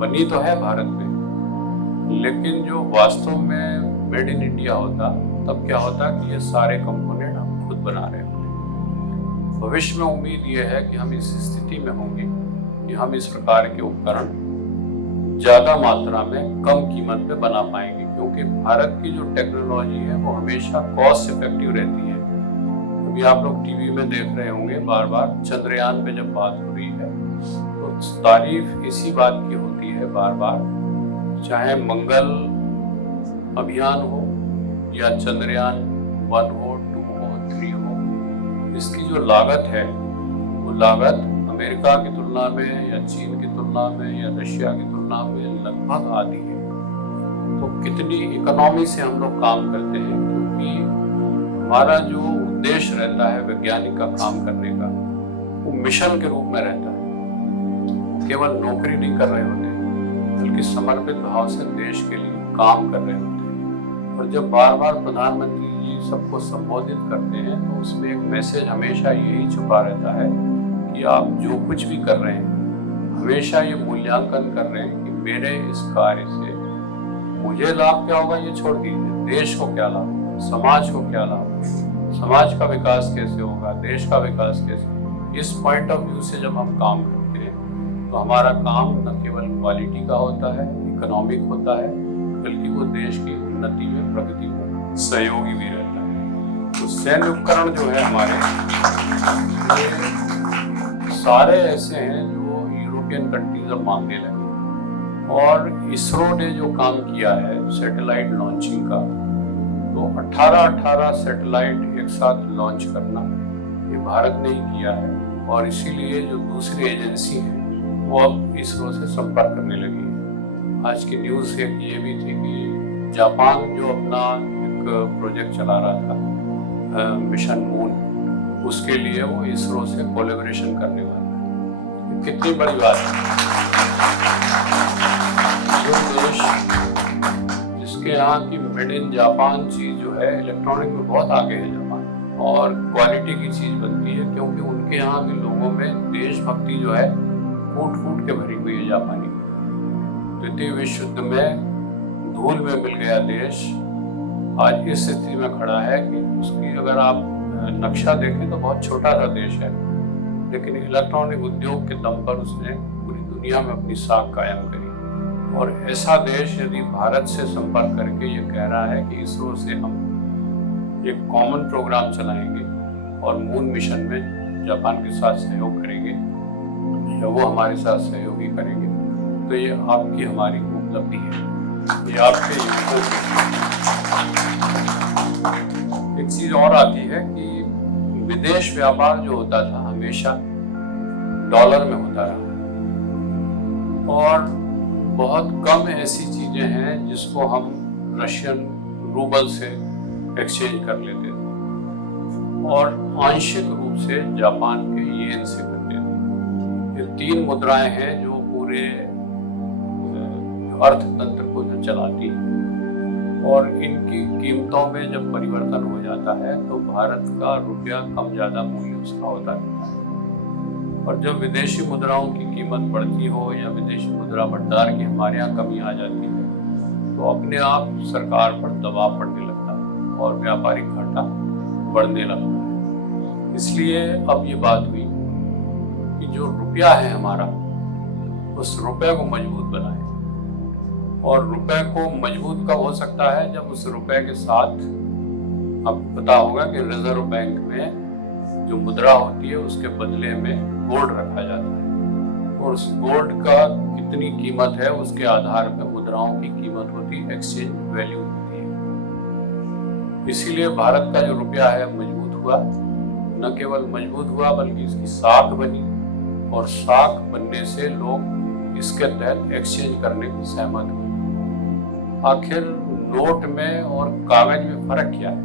बनी तो है भारत में, लेकिन जो वास्तव में मेड इन इंडिया होता तब क्या होता कि ये सारे कंपोनेंट हम खुद बना रहे होते। भविष्य में उम्मीद ये है कि हम इस स्थिति में होंगे कि हम इस प्रकार के उपकरण ज्यादा मात्रा में कम कीमत पे बना पाएंगे, क्योंकि भारत की जो टेक्नोलॉजी है वो हमेशा कॉस्ट इफेक्टिव रहती है। अभी आप लोग टीवी में देख रहे होंगे बार बार चंद्रयान पे जब बात हो रही है तो तारीफ इसी बात की होती है बार बार, चाहे मंगल अभियान हो या चंद्रयान 1 हो, 2 हो, 3 हो, इसकी जो लागत है वो लागत अमेरिका की तुलना में या चीन की तुलना में या रशिया की तुलना में लगभग आधी है। तो कितनी इकोनॉमी से हम लोग काम करते हैं, क्योंकि हमारा जो उद्देश्य रहता है वैज्ञानिक का काम करने का, वो मिशन के रूप में रहता है। केवल नौकरी नहीं कर रहे होते, बल्कि समर्पित भाव से देश के लिए काम कर रहे होते हैं। और जब बार बार प्रधानमंत्री जी सबको संबोधित करते हैं तो उसमें एक मैसेज हमेशा यही छुपा रहता है कि आप जो कुछ भी कर रहे हैं हमेशा ये मूल्यांकन कर रहे हैं कि मेरे इस कार्य से मुझे लाभ क्या होगा, ये छोड़ दीजिए, देश को क्या लाभ होगा, समाज को क्या लाभ होगा, समाज का विकास कैसे होगा, देश का विकास कैसे। इस पॉइंट ऑफ व्यू से जब हम काम करते हैं तो हमारा काम न केवल क्वालिटी का होता है, इकोनॉमिक होता है, बल्कि वो देश की उन्नति में, प्रगति में सहयोगी भी रहता है। तो सैन्य उपकरण जो है हमारे, ये सारे ऐसे हैं जो यूरोपियन कंट्रीज अब मांगने लगे। और इसरो ने जो काम किया है सैटेलाइट लॉन्चिंग का, तो 18 सैटेलाइट एक साथ लॉन्च करना ये भारत ने ही किया है। और इसीलिए जो दूसरी एजेंसी है वो अब इसरो से संपर्क करने लगी है। आज की न्यूज़ एक ये भी थी कि जापान जो अपना एक प्रोजेक्ट चला रहा था मिशन मून, उसके लिए वो इसरो से कोलैबोरेशन करने वाला है। कितनी बड़ी बात है। जो देश जिसके यहाँ की मेड इन जापान चीज जो है इलेक्ट्रॉनिक में बहुत आगे है जापान, और क्वालिटी की चीज बनती है, क्योंकि उनके यहाँ भी लोगों में देशभक्ति जो है फूट फूट के भरी हुई है। जापानी द्वितीय विश्व युद्ध में धूल में मिल गया देश आज इस स्थिति में खड़ा है कि उसकी अगर आप नक्शा देखें तो बहुत छोटा सा देश है, लेकिन इलेक्ट्रॉनिक उद्योग के दम पर उसने पूरी दुनिया में अपनी साख कायम करी। और ऐसा देश यदि भारत से संपर्क करके ये कह रहा है कि इसरो से हम एक कॉमन प्रोग्राम चलाएंगे और मून मिशन में जापान के साथ सहयोग करेंगे या वो हमारे साथ सहयोग ही करेंगे, तो ये आपकी हमारी उपलब्धि है। ये आपके एक चीज और आती है कि विदेश व्यापार जो होता था हमेशा डॉलर में होता रहा, और बहुत कम ऐसी चीजें हैं जिसको हम रशियन रूबल से एक्सचेंज कर लेते थे, और आंशिक रूप से जापान के येन से करते थे। ये 3 मुद्राएं हैं जो पूरे अर्थतंत्र को जो चलाती है, और इनकी कीमतों में जब परिवर्तन हो जाता है तो भारत का रुपया कम ज्यादा मूल्य उसका होता रहता है। और जब विदेशी मुद्राओं की कीमत बढ़ती हो या विदेशी मुद्रा भंडार की हमारे यहाँ कमी आ जाती है तो अपने आप सरकार पर दबाव पड़ने लगता है और व्यापारिक घाटा बढ़ने लगता है। इसलिए अब ये बात हुई कि जो रुपया है हमारा, उस रुपये को मजबूत बनाए। और रुपए को मजबूत कब हो सकता है? जब उस रुपए के साथ, आपको पता होगा कि रिजर्व बैंक में जो मुद्रा होती है उसके बदले में गोल्ड रखा जाता है। और उस गोल्ड का कितनी कीमत है उसके आधार पर मुद्राओं की कीमत होती है, एक्सचेंज वैल्यू होती है। इसीलिए भारत का जो रुपया है मजबूत हुआ, न केवल मजबूत हुआ बल्कि इसकी साख बनी, और साख बनने से लोग इसके तहत एक्सचेंज करने को सहमत हुए। आखिर नोट में और कागज में फर्क क्या है?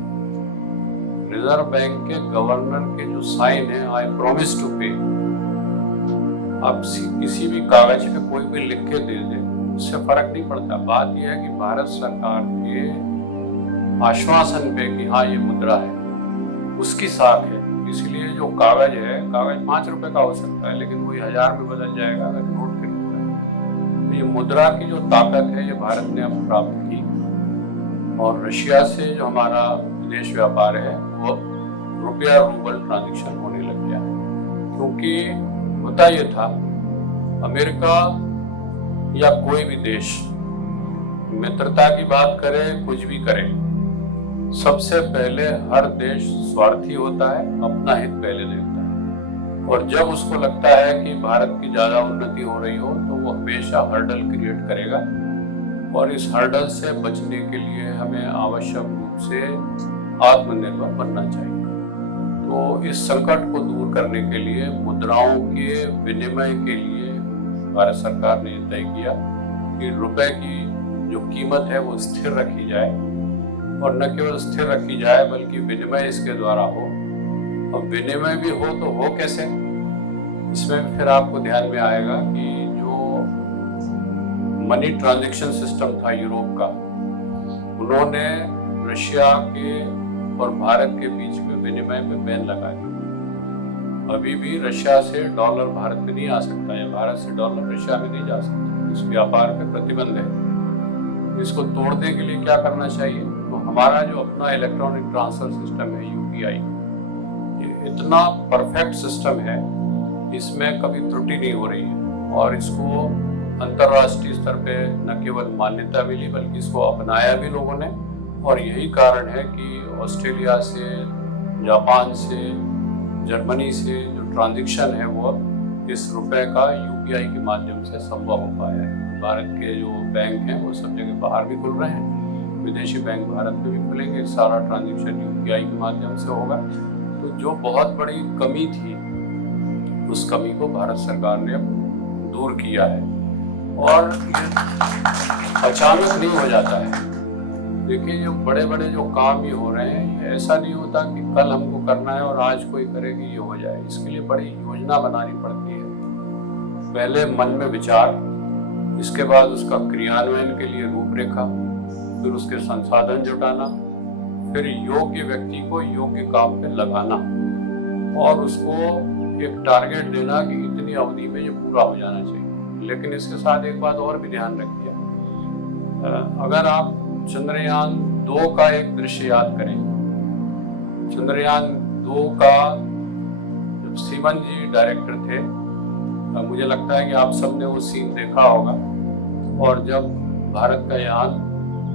रिजर्व बैंक के गवर्नर के जो साइन है, आई प्रॉमिस टू पे, आप किसी भी कागज पे कोई भी लिख के दे दे, उससे फर्क नहीं पड़ता। बात यह है कि भारत सरकार के आश्वासन पे कि हाँ ये मुद्रा है, उसकी साख है। इसलिए जो कागज है, कागज 5 रुपए का हो सकता है लेकिन वही 1000 में बदल जाएगा अगर नोट के रूप में। तो ये मुद्रा की जो ताकत है ये भारत ने अब प्राप्त की, और रशिया से जो हमारा विदेश व्यापार है वो रुपया रूबल ट्रांजैक्शन होने लग गया, क्योंकि होता ये था, अमेरिका या कोई भी देश मित्रता की बात करे, कुछ भी करे, सबसे पहले हर देश स्वार्थी होता है, अपना हित पहले देखता है। और जब उसको लगता है कि भारत की ज्यादा उन्नति हो रही हो तो वो हमेशा हर्डल क्रिएट करेगा, और इस हर्डल से बचने के लिए हमें आवश्यक रूप से आत्मनिर्भर बनना चाहिए। तो इस संकट को दूर करने के लिए मुद्राओं के विनिमय के लिए भारत सरकार ने तय किया कि रुपए की जो कीमत है वो स्थिर रखी जाए, और न केवल स्थिर रखी जाए बल्कि विनिमय इसके द्वारा हो। और विनिमय भी हो तो हो कैसे? इसमें फिर आपको ध्यान में आएगा कि जो मनी ट्रांजैक्शन सिस्टम था यूरोप का, उन्होंने रशिया के और भारत के बीच में विनिमय पे बैन लगा दिया। अभी भी रशिया से डॉलर भारत में नहीं आ सकता, या भारत से डॉलर रशिया में नहीं जा सकता। इस व्यापार पे प्रतिबंध है। इसको तोड़ने के लिए क्या करना चाहिए? तो हमारा जो अपना इलेक्ट्रॉनिक ट्रांसफर सिस्टम है यूपीआई, ये इतना परफेक्ट सिस्टम है, इसमें कभी त्रुटि नहीं हो रही है, और इसको अंतर्राष्ट्रीय स्तर पे न केवल मान्यता मिली बल्कि इसको अपनाया भी लोगों ने। और यही कारण है कि ऑस्ट्रेलिया से, जापान से, जर्मनी से जो ट्रांजैक्शन है वो इस रुपए का यूपीआई के माध्यम से संभव हो पाया है। भारत के जो बैंक हैं वो सब जगह बाहर भी खुल रहे हैं, विदेशी बैंक भारत में भी खुलेंगे, सारा ट्रांजैक्शन यूपीआई के माध्यम से होगा। तो जो बहुत बड़ी कमी थी उस कमी को भारत सरकार ने अब दूर किया है, और ये अचानक नहीं हो जाता है। देखिए जो बड़े बड़े जो काम ये हो रहे हैं, ये ऐसा नहीं होता कि कल हमको करना है और आज कोई करेगी ये हो जाए। इसके लिए बड़ी योजना बनानी पड़ती है। पहले मन में विचार, इसके बाद उसका क्रियान्वयन के लिए रूपरेखा, फिर उसके संसाधन जुटाना, फिर योग्य व्यक्ति को योग्य काम पे लगाना, और उसको एक टारगेट देना कि इतनी अवधि में ये पूरा हो जाना चाहिए। लेकिन इसके साथ एक बात और भी ध्यान रखिए, अगर आप चंद्रयान 2 का एक दृश्य याद करें, चंद्रयान 2 का जब सीवन जी डायरेक्टर थे, मुझे लगता है कि आप सबने वो सीन देखा होगा। और जब भारत का यान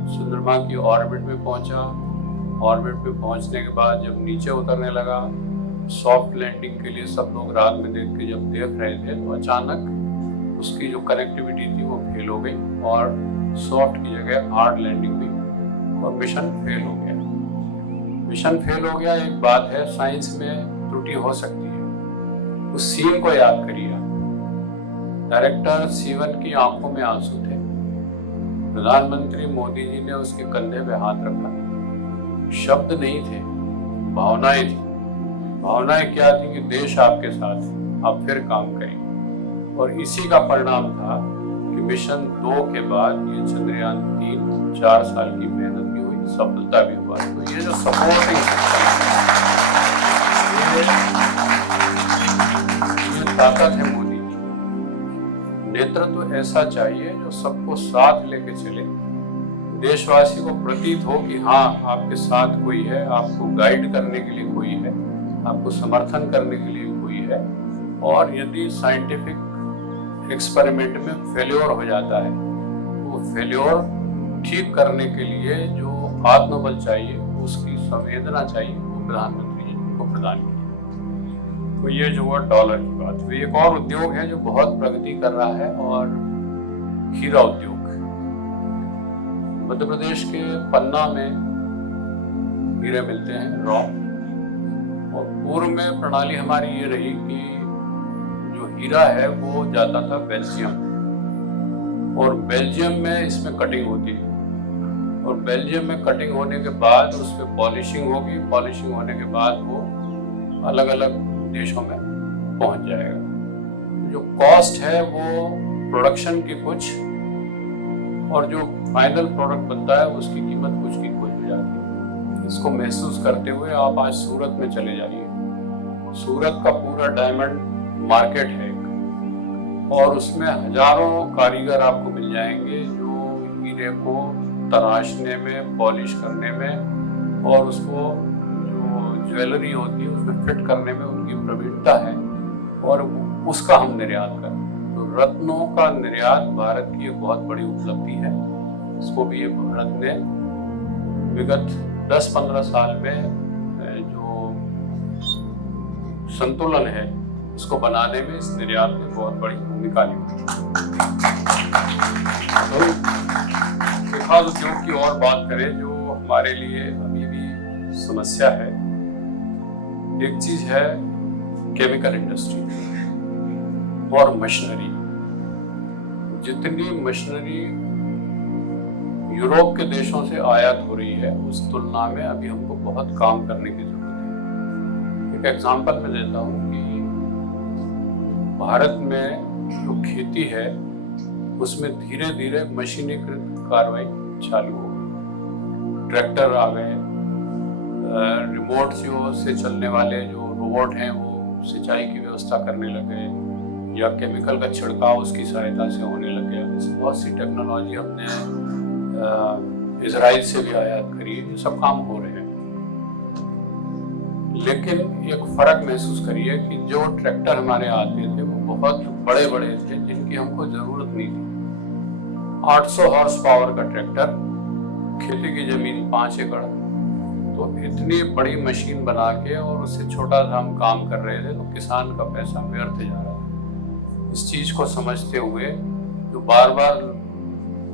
चंद्रमा की ऑर्बिट में पहुंचा, ऑर्बिट पे पहुंचने के बाद जब नीचे उतरने लगा, सॉफ्ट लैंडिंग के लिए सब लोग रात में देख के जब देख रहे थे, तो अचानक उसकी जो कनेक्टिविटी थी वो फेल हो गई, और सॉफ्ट की जगह हार्ड लैंडिंग हुई, और मिशन फेल हो गया। मिशन फेल हो गया एक बात है, साइंस में त्रुटि हो सकती है। उस सीन को याद करिए। डायरेक्टर सीवन की आंखों में आंसू थे, प्रधानमंत्री मोदी जी ने उसके कंधे पे हाथ रखा। शब्द नहीं थे, भावनाएं थी। भावनाएं क्या थी कि देश आपके साथ है, आप फिर काम करें। और इसी का परिणाम था कि मिशन 2 के बाद ये चंद्रयान 3 4 साल की मेहनत भी हुई, सफलता भी हुआ। तो ये जो सपोर्टिंग ये ताकत है मोदी की। नेतृत्व ऐसा चाहिए जो सबको साथ लेके चले, देशवासी को प्रतीत हो कि हाँ आपके साथ कोई है, आपको गाइड करने के लिए कोई है, आपको समर्थन करने के लिए कोई है। और यदि साइंटिफिक एक्सपेरिमेंट में फेल्योर हो जाता है तो वो फेल्योर ठीक करने के लिए जो आत्मबल चाहिए, उसकी संवेदना चाहिए, वो प्रधानमंत्री जी को प्रदान किया। तो ये जो है डॉलर की बात हुई। एक और उद्योग है जो बहुत प्रगति कर रहा है, और हीरा उद्योग। मध्य प्रदेश के पन्ना में हीरे मिलते हैं रॉ, और पूर्व में प्रणाली हमारी ये रही कि जो हीरा है वो जाता था बेल्जियम, और बेल्जियम में इसमें कटिंग होती है, और बेल्जियम में कटिंग होने के बाद उस पर पॉलिशिंग होगी, पॉलिशिंग होने के बाद वो अलग अलग देशों में पहुंच जाएगा। जो कॉस्ट है वो प्रोडक्शन की कुछ, और जो फाइनल प्रोडक्ट बनता है उसकी कीमत कुछ की कुछ हो जाती है। इसको महसूस करते हुए आप आज सूरत में चले जाइए। सूरत का पूरा डायमंड मार्केट है और उसमें हजारों कारीगर आपको मिल जाएंगे जो हीरे को तराशने में, पॉलिश करने में, और उसको जो ज्वेलरी होती है उसमें फिट करने में उनकी प्रवीणता है, और उसका हम निर्यात करते हैं। तो रत्नों का निर्यात भारत की एक बहुत बड़ी उपलब्धि है। इसको भी ये भारत ने विगत 10-15 साल में जो संतुलन है उसको बनाने में इस निर्यात ने बहुत बड़ी भूमिका निभाई। तो खाद उद्योग की और बात करें जो हमारे लिए अभी भी समस्या है, एक चीज है केमिकल इंडस्ट्री और मशीनरी। जितनी मशीनरी यूरोप के देशों से आयात हो रही है उस तुलना में अभी हमको बहुत काम करने की जरूरत है। एक एग्जांपल मैं देता हूँ कि भारत में जो खेती है उसमें धीरे धीरे मशीनीकृत कार्रवाई चालू हो गई। ट्रैक्टर आ गए, रिमोट से चलने वाले जो रोबोट हैं वो सिंचाई की व्यवस्था करने लगे, या केमिकल का छिड़काव उसकी सहायता से होने लग गया। बहुत सी टेक्नोलॉजी हमने इजराइल से भी आयात करी है, ये सब काम हो रहे हैं। लेकिन एक फर्क महसूस करिए कि जो ट्रैक्टर हमारे आते थे वो बहुत बड़े बड़े थे जिनकी हमको जरूरत नहीं थी। 800 हॉर्स पावर का ट्रैक्टर, खेती की जमीन 5 एकड़, तो इतनी बड़ी मशीन बना के और उससे छोटा सा हम काम कर रहे थे, तो किसान का पैसा व्यर्थ जा रहा था। इस चीज को समझते हुए जो बार बार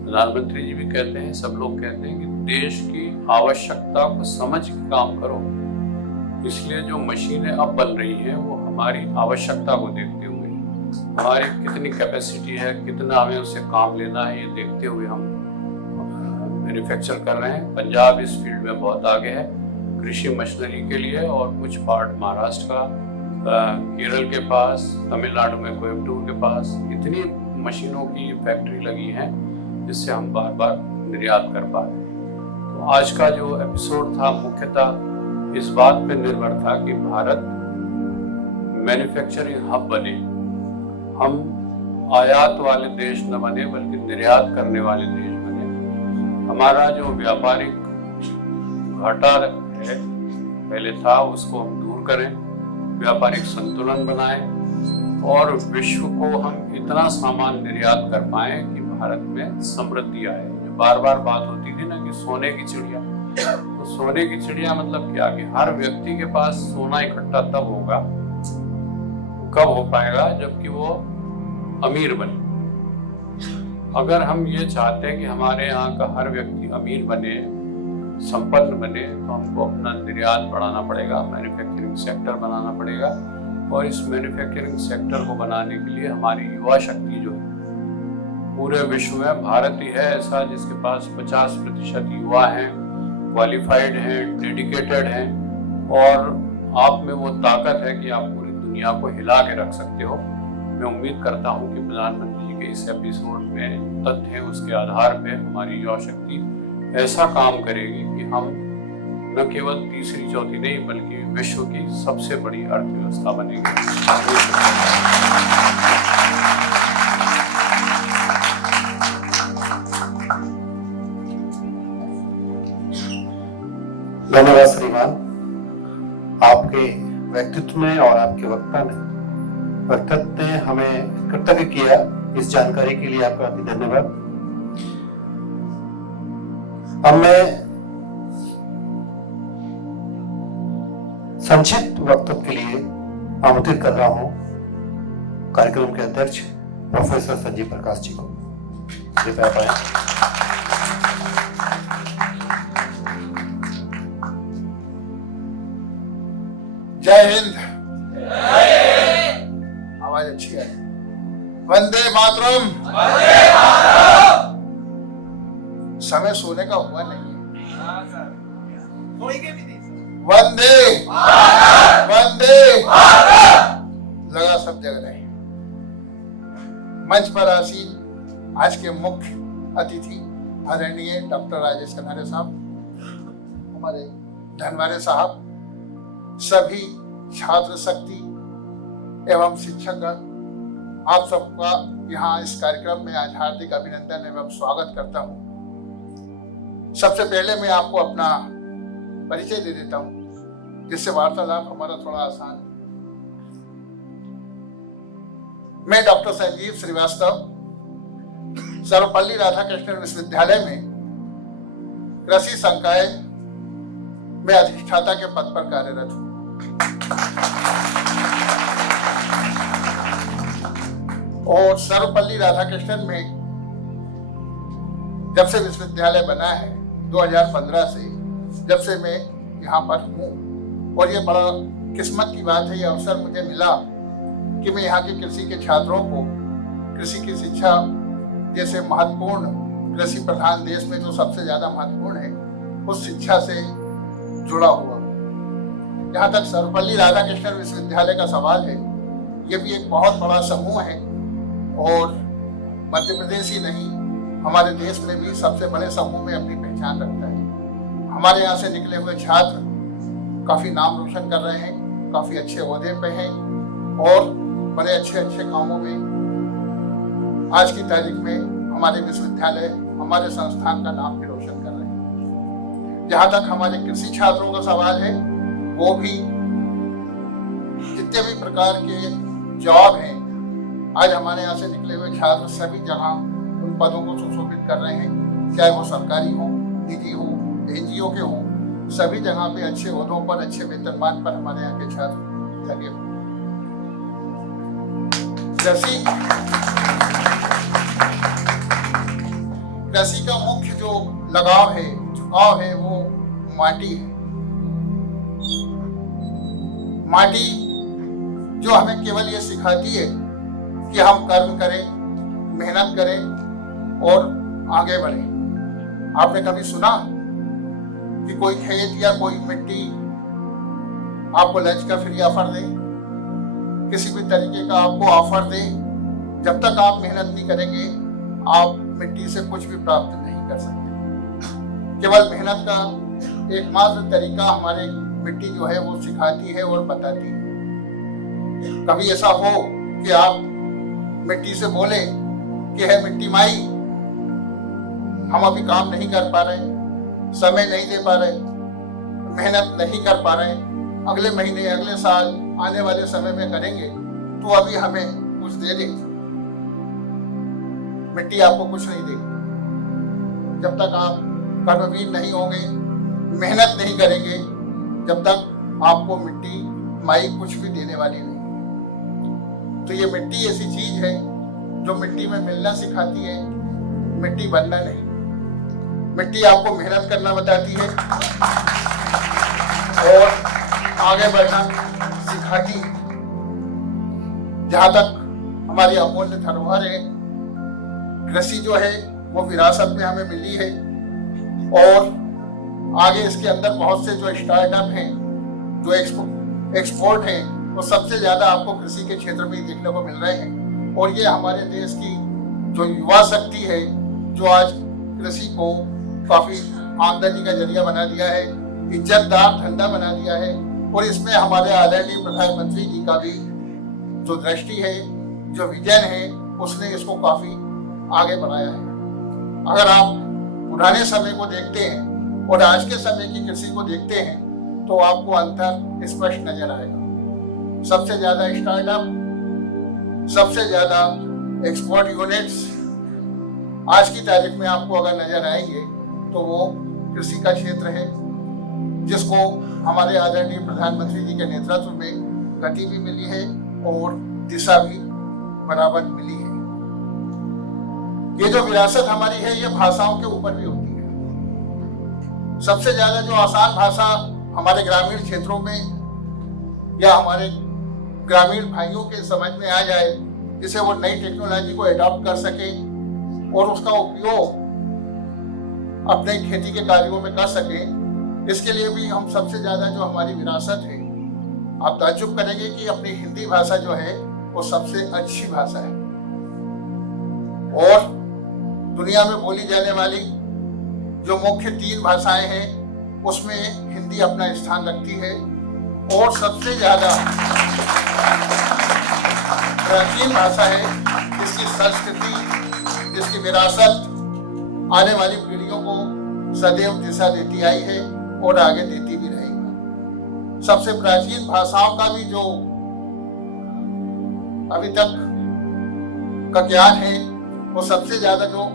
प्रधानमंत्री जी भी कहते हैं, सब लोग कहते हैं कि देश की आवश्यकता को समझ के काम करो। इसलिए जो मशीनें अब बन रही हैं वो हमारी आवश्यकता को देखते हुए, हमारी कितनी कैपेसिटी है, कितना हमें उससे काम लेना है, ये देखते हुए हम मैन्युफैक्चर कर रहे हैं। पंजाब इस फील्ड में बहुत आगे है कृषि मशीनरी के लिए, और कुछ पार्ट महाराष्ट्र का, केरल के पास, तमिलनाडु में कोयम्बटूर के पास इतनी मशीनों की फैक्ट्री लगी है जिससे हम बार बार निर्यात कर पा रहे हैं। तो आज का जो एपिसोड था मुख्यतः इस बात पे निर्भर था कि भारत मैन्युफैक्चरिंग हब बने, हम आयात वाले देश न बने बल्कि निर्यात करने वाले देश बने। हमारा जो व्यापारिक घाटा है पहले था उसको हम दूर करें, व्यापारिक संतुलन बनाएं, और विश्व को हम इतना सामान निर्यात कर पाएं कि भारत में समृद्धि आए। जो बार बार बात होती थी ना कि सोने की चिड़िया, तो सोने की चिड़िया मतलब क्या कि हर व्यक्ति के पास सोना इकट्ठा तब होगा, कब हो पाएगा जबकि वो अमीर बने। अगर हम ये चाहते हैं कि हमारे यहाँ का हर व्यक्ति अमीर बने, संपन्न बने, तो हमको अपना निर्यात बढ़ाना पड़ेगा, मैन्युफैक्चरिंग सेक्टर बनाना पड़ेगा। और इस मैन्युफैक्चरिंग सेक्टर को बनाने के लिए हमारी युवा शक्ति जो है, पूरे विश्व में भारत ही है ऐसा जिसके पास 50% युवा हैं, क्वालिफाइड हैं, डेडिकेटेड हैं, और आप में वो ताकत है कि आप पूरी दुनिया को हिला के रख सकते हो। मैं उम्मीद करता हूँ कि प्रधानमंत्री जी के इस एपिसोड में तथ्य है उसके आधार पे हमारी युवा शक्ति ऐसा काम करेगी कि हम न केवल तीसरी चौथी नहीं बल्कि विश्व की सबसे बड़ी अर्थव्यवस्था बनेगी। धन्यवाद श्रीमान, आपके व्यक्तित्व में और आपके वक्तव्य ने हमें कृतज्ञ किया। इस जानकारी के लिए आपका अति धन्यवाद। अब मैं संक्षिप्त वक्तव्य के लिए आमंत्रित कर रहा हूं कार्यक्रम के अध्यक्ष प्रोफेसर संजीव प्रकाश जी को। कृपया पाएं। जय हिंद। आवाज अच्छी है। वंदे मातरम। समय सोने का हुआ नहीं है। वंदे वंदे लगा सब जगह रहे। मंच पर आसीन आज के मुख्य अतिथि आदरणीय डॉक्टर राजेश कनारे साहब, हमारे धनवारे साहब, सभी छात्र शक्ति एवं शिक्षकगण, आप सबका यहाँ इस कार्यक्रम में आज हार्दिक अभिनंदन एवं स्वागत करता हूँ। सबसे पहले मैं आपको अपना परिचय दे देता हूँ, जिससे वार्तालाप हमारा थोड़ा आसान है। मैं डॉक्टर संजीव श्रीवास्तव सर्वपल्ली राधाकृष्णन विश्वविद्यालय में कृषि संकाय में अधिष्ठाता के पद पर कार्यरत हूँ। और सर्वपल्ली राधाकृष्णन में जब से विश्वविद्यालय बना है 2015 से, जब से मैं यहाँ पर हूँ, और ये बड़ा किस्मत की बात है, ये अवसर मुझे मिला कि मैं यहाँ के कृषि के छात्रों को कृषि की शिक्षा जैसे महत्वपूर्ण, कृषि प्रधान देश में जो सबसे ज्यादा महत्वपूर्ण है, उस शिक्षा से जुड़ा हुआ। जहाँ तक सर्वपल्ली राधाकृष्णन विश्वविद्यालय का सवाल है, ये भी एक बहुत बड़ा समूह है और मध्य प्रदेश ही नहीं, हमारे देश में भी सबसे बड़े समूह में अपनी पहचान रखता है। हमारे यहाँ से निकले हुए छात्र काफी नाम रोशन कर रहे हैं, काफी अच्छे ओहदे पे हैं और बड़े अच्छे अच्छे कामों में आज की तारीख में हमारे विश्वविद्यालय, हमारे संस्थान का नाम भी रोशन कर रहे हैं। जहाँ तक हमारे कृषि छात्रों का सवाल है, वो भी जितने भी प्रकार के जॉब हैं, आज हमारे यहाँ से निकले हुए छात्र सभी जगह उन पदों को सुशोभित कर रहे हैं, चाहे वो सरकारी हो, निजी हो, एनजीओ के हो, सभी जगह पे अच्छे ओहदों पर, अच्छे वेतनमान पर हमारे यहाँ के छात्र लगे हुए। कृषि का मुख्य जो लगाव है, झुकाव है, वो माटी है। माटी जो हमें केवल ये सिखाती है कि हम कर्म करें, मेहनत करें और आगे बढ़ें। आपने कभी सुना कि कोई खेत या कोई मिट्टी आपको लंच का फ्री ऑफर दे, किसी भी तरीके का आपको ऑफर दे? जब तक आप मेहनत नहीं करेंगे, आप मिट्टी से कुछ भी प्राप्त नहीं कर सकते। केवल मेहनत का एकमात्र तरीका हमारे मिट्टी जो है वो सिखाती है और बताती है। कभी ऐसा हो कि आप मिट्टी से बोले कि है मिट्टी माई, हम अभी काम नहीं कर पा रहे, समय नहीं दे पा रहे, मेहनत नहीं कर पा रहे, अगले महीने, अगले साल, आने वाले समय में करेंगे, तो अभी हमें कुछ दे दे। मिट्टी आपको कुछ नहीं देगी। जब तक आप कर्मवीर नहीं होंगे, मेहनत नहीं करेंगे, जब तक आपको मिट्टी माई कुछ भी देने वाली नहीं। तो ये मिट्टी ऐसी चीज है जो मिट्टी में मिलना सिखाती है, मिट्टी बनना नहीं। मिट्टी आपको मेहनत करना बताती है और आगे बढ़ना सिखाती है। जहां तक हमारी अमूल्य धरोहर है, कृषि जो है वो विरासत में हमें मिली है और आगे इसके अंदर बहुत से जो स्टार्टअप हैं, जो एक्सपोर्ट हैं, वो सबसे ज्यादा आपको कृषि के क्षेत्र में ही देखने को मिल रहे हैं। और ये हमारे देश की जो युवा शक्ति है, जो आज कृषि को काफी आमदनी का जरिया बना दिया है, इज्जतदार धंधा बना दिया है। और इसमें हमारे आदरणीय प्रधानमंत्री जी का भी जो दृष्टि है, जो विजन है, उसने इसको काफी आगे बढ़ाया है। अगर आप पुराने समय को देखते हैं और आज के समय की कृषि को देखते हैं, तो आपको अंतर स्पष्ट नजर आएगा। सबसे ज्यादा स्टार्टअप, सबसे ज्यादा एक्सपोर्ट यूनिट्स आज की तारीख में आपको अगर नजर आएंगे, तो वो कृषि का क्षेत्र है, जिसको हमारे आदरणीय प्रधानमंत्री जी के नेतृत्व में गति भी मिली है और दिशा भी बराबर मिली है। ये जो विरासत हमारी है ये भाषाओं के ऊपर भी होती है। सबसे ज्यादा जो आसान भाषा हमारे ग्रामीण क्षेत्रों में या हमारे ग्रामीण भाइयों के समझ में आ जाए, जिसे वो नई टेक्नोलॉजी को अडॉप्ट कर सके और उसका उपयोग अपने खेती के कार्यों में कर सके, इसके लिए भी हम सबसे ज्यादा जो हमारी विरासत है, आप ताज्जुब करेंगे कि अपनी हिंदी भाषा जो है वो सबसे अच्छी भाषा है और दुनिया में बोली जाने वाली जो मुख्य 3 भाषाएं हैं उसमें हिंदी अपना स्थान रखती है और सबसे ज्यादा प्राचीन भाषा है, जिसकी संस्कृति, जिसकी विरासत आने वाली पीढ़ियों को सदैव दिशा देती आई है और आगे देती भी रहेगी। सबसे प्राचीन भाषाओं का भी जो अभी तक का ज्ञान है वो सबसे ज्यादा जो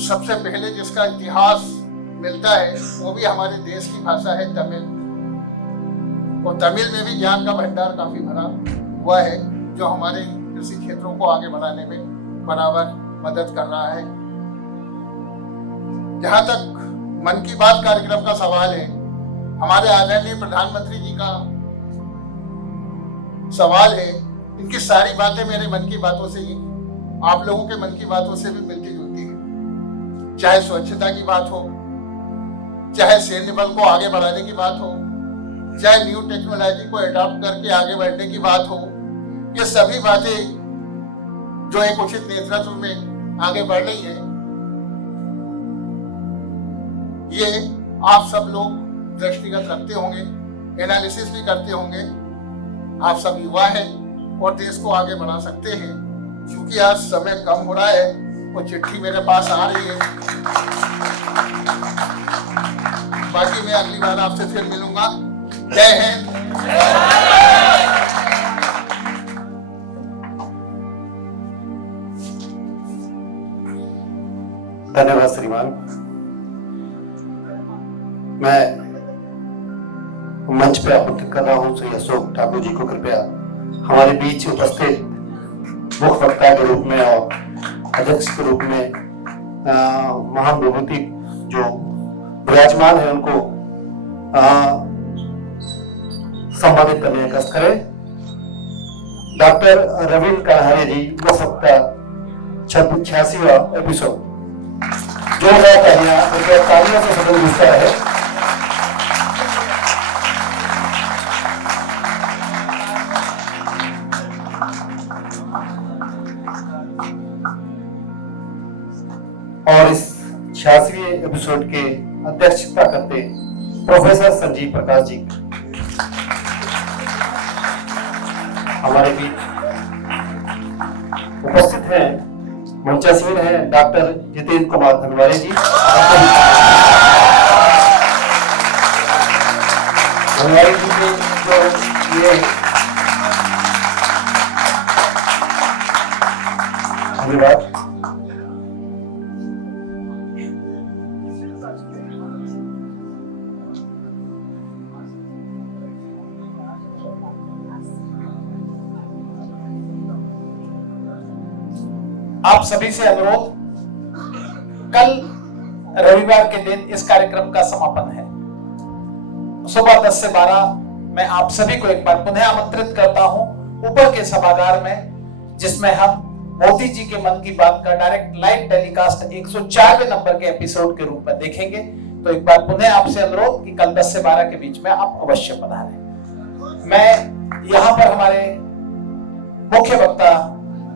सबसे पहले जिसका इतिहास मिलता है वो भी हमारे देश की भाषा है तमिल, और तमिल में भी ज्ञान का भंडार काफी भरा हुआ है जो हमारे कृषि क्षेत्रों को आगे बढ़ाने में बराबर मदद कर रहा है। जहां तक मन की बात कार्यक्रम का सवाल है, हमारे आदरणीय प्रधानमंत्री जी का सवाल है, इनकी सारी बातें मेरे मन की बातों से ही, आप लोगों के मन की बातों से भी मिलती जुलती है। चाहे स्वच्छता की बात हो, चाहे सैन्य बल को आगे बढ़ाने की बात हो, चाहे न्यू टेक्नोलॉजी को अडॉप्ट करके आगे बढ़ने की बात हो, ये सभी बातें जो एक उचित नेतृत्व में आगे बढ़ रही है, ये आप सब लोग दृष्टिगत रखते होंगे, एनालिसिस भी करते होंगे। आप सब युवा हैं और देश को आगे बढ़ा सकते हैं। क्योंकि आज समय कम हो रहा है, वो चिट्ठी मेरे पास आ रही है। बाकी मैं अगली बार आपसे फिर मिलूंगा। जय हिंद। धन्यवाद श्रीमान। मैं मंच पे आमंत्रित कर रहा हूं श्री अशोक ठाकुर जी को कृपया हमारे बीच उपस्थित मुख्य वक्ता के रूप में और अध्यक्ष के रूप में महान विभूति जो विराजमान है उनको सम्मानित करने का कष्ट करें। डॉक्टर रविंद्र कलहरे जी, मुख्य वक्ता 86वां एपिसोड। जो तालियों से सदन गूंजता है। और इस 86वें एपिसोड के अध्यक्षता करते प्रोफेसर संजीव प्रकाश जी हमारे बीच उपस्थित हैं। मंचासीन हैं डॉक्टर जितेंद्र कुमार धनवारे जी। धनवारे जी के जो ये धन्यवाद। आप सभी से अनुरोध, कल रविवार के दिन इस कार्यक्रम का समापन है। सुबह 10 से 12 मैं आप सभी को एक बार पुनः आमंत्रित करता हूं ऊपर के सभागार में, जिसमें हम मोदी जी के मन की बात का डायरेक्ट लाइव टेलीकास्ट 104वें नंबर के एपिसोड के रूप में देखेंगे। तो एक बार पुनः आपसे अनुरोध कि कल 10 से 12 के बीच में आप अवश्य पधारें। मैं यहाँ पर हमारे मुख्य वक्ता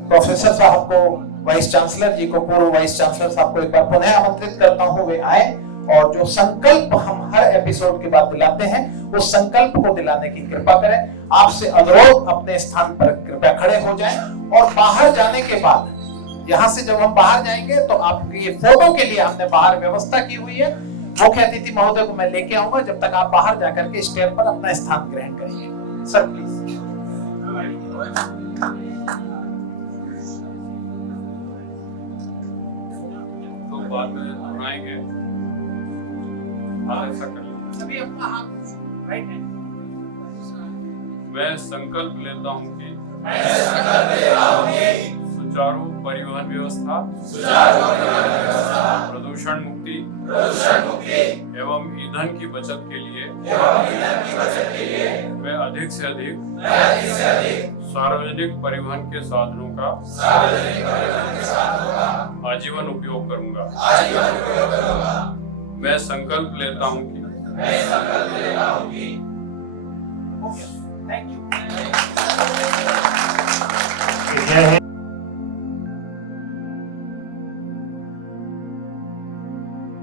प्रोफेसर साहब को, वाइस चांसलर जी को, पूर्व वाइस चांसलर साहब को एक बार पुनः आमंत्रित करता हूं, वे आए और जो संकल्प हम हर एपिसोड के बाद दिलाते हैं उस संकल्प को दिलाने की कृपा करें। आपसे अनुरोध, अपने स्थान पर कृपया खड़े हो जाएं और बाहर जाने के बाद, यहाँ से जब हम बाहर जाएंगे तो आपकी फोटो के लिए हमने बाहर व्यवस्था की हुई है। मुख्य अतिथि महोदय को मैं लेके आऊंगा, जब तक आप बाहर जाकर के स्टेयर पर अपना स्थान ग्रहण करिए। Sir please. बाद में सुनाएंगे। ऐसा कर सभी अपना हाथ राइट हैंड मैं संकल्प लेता हूं कि सुचारू परिवहन व्यवस्था, प्रदूषण मुक्ति एवं ईंधन की बचत के लिए मैं अधिक से अधिक सार्वजनिक परिवहन के साधनों का आजीवन उपयोग करूंगा। मैं संकल्प लेता हूं कि थैंक यू। जय हिंद।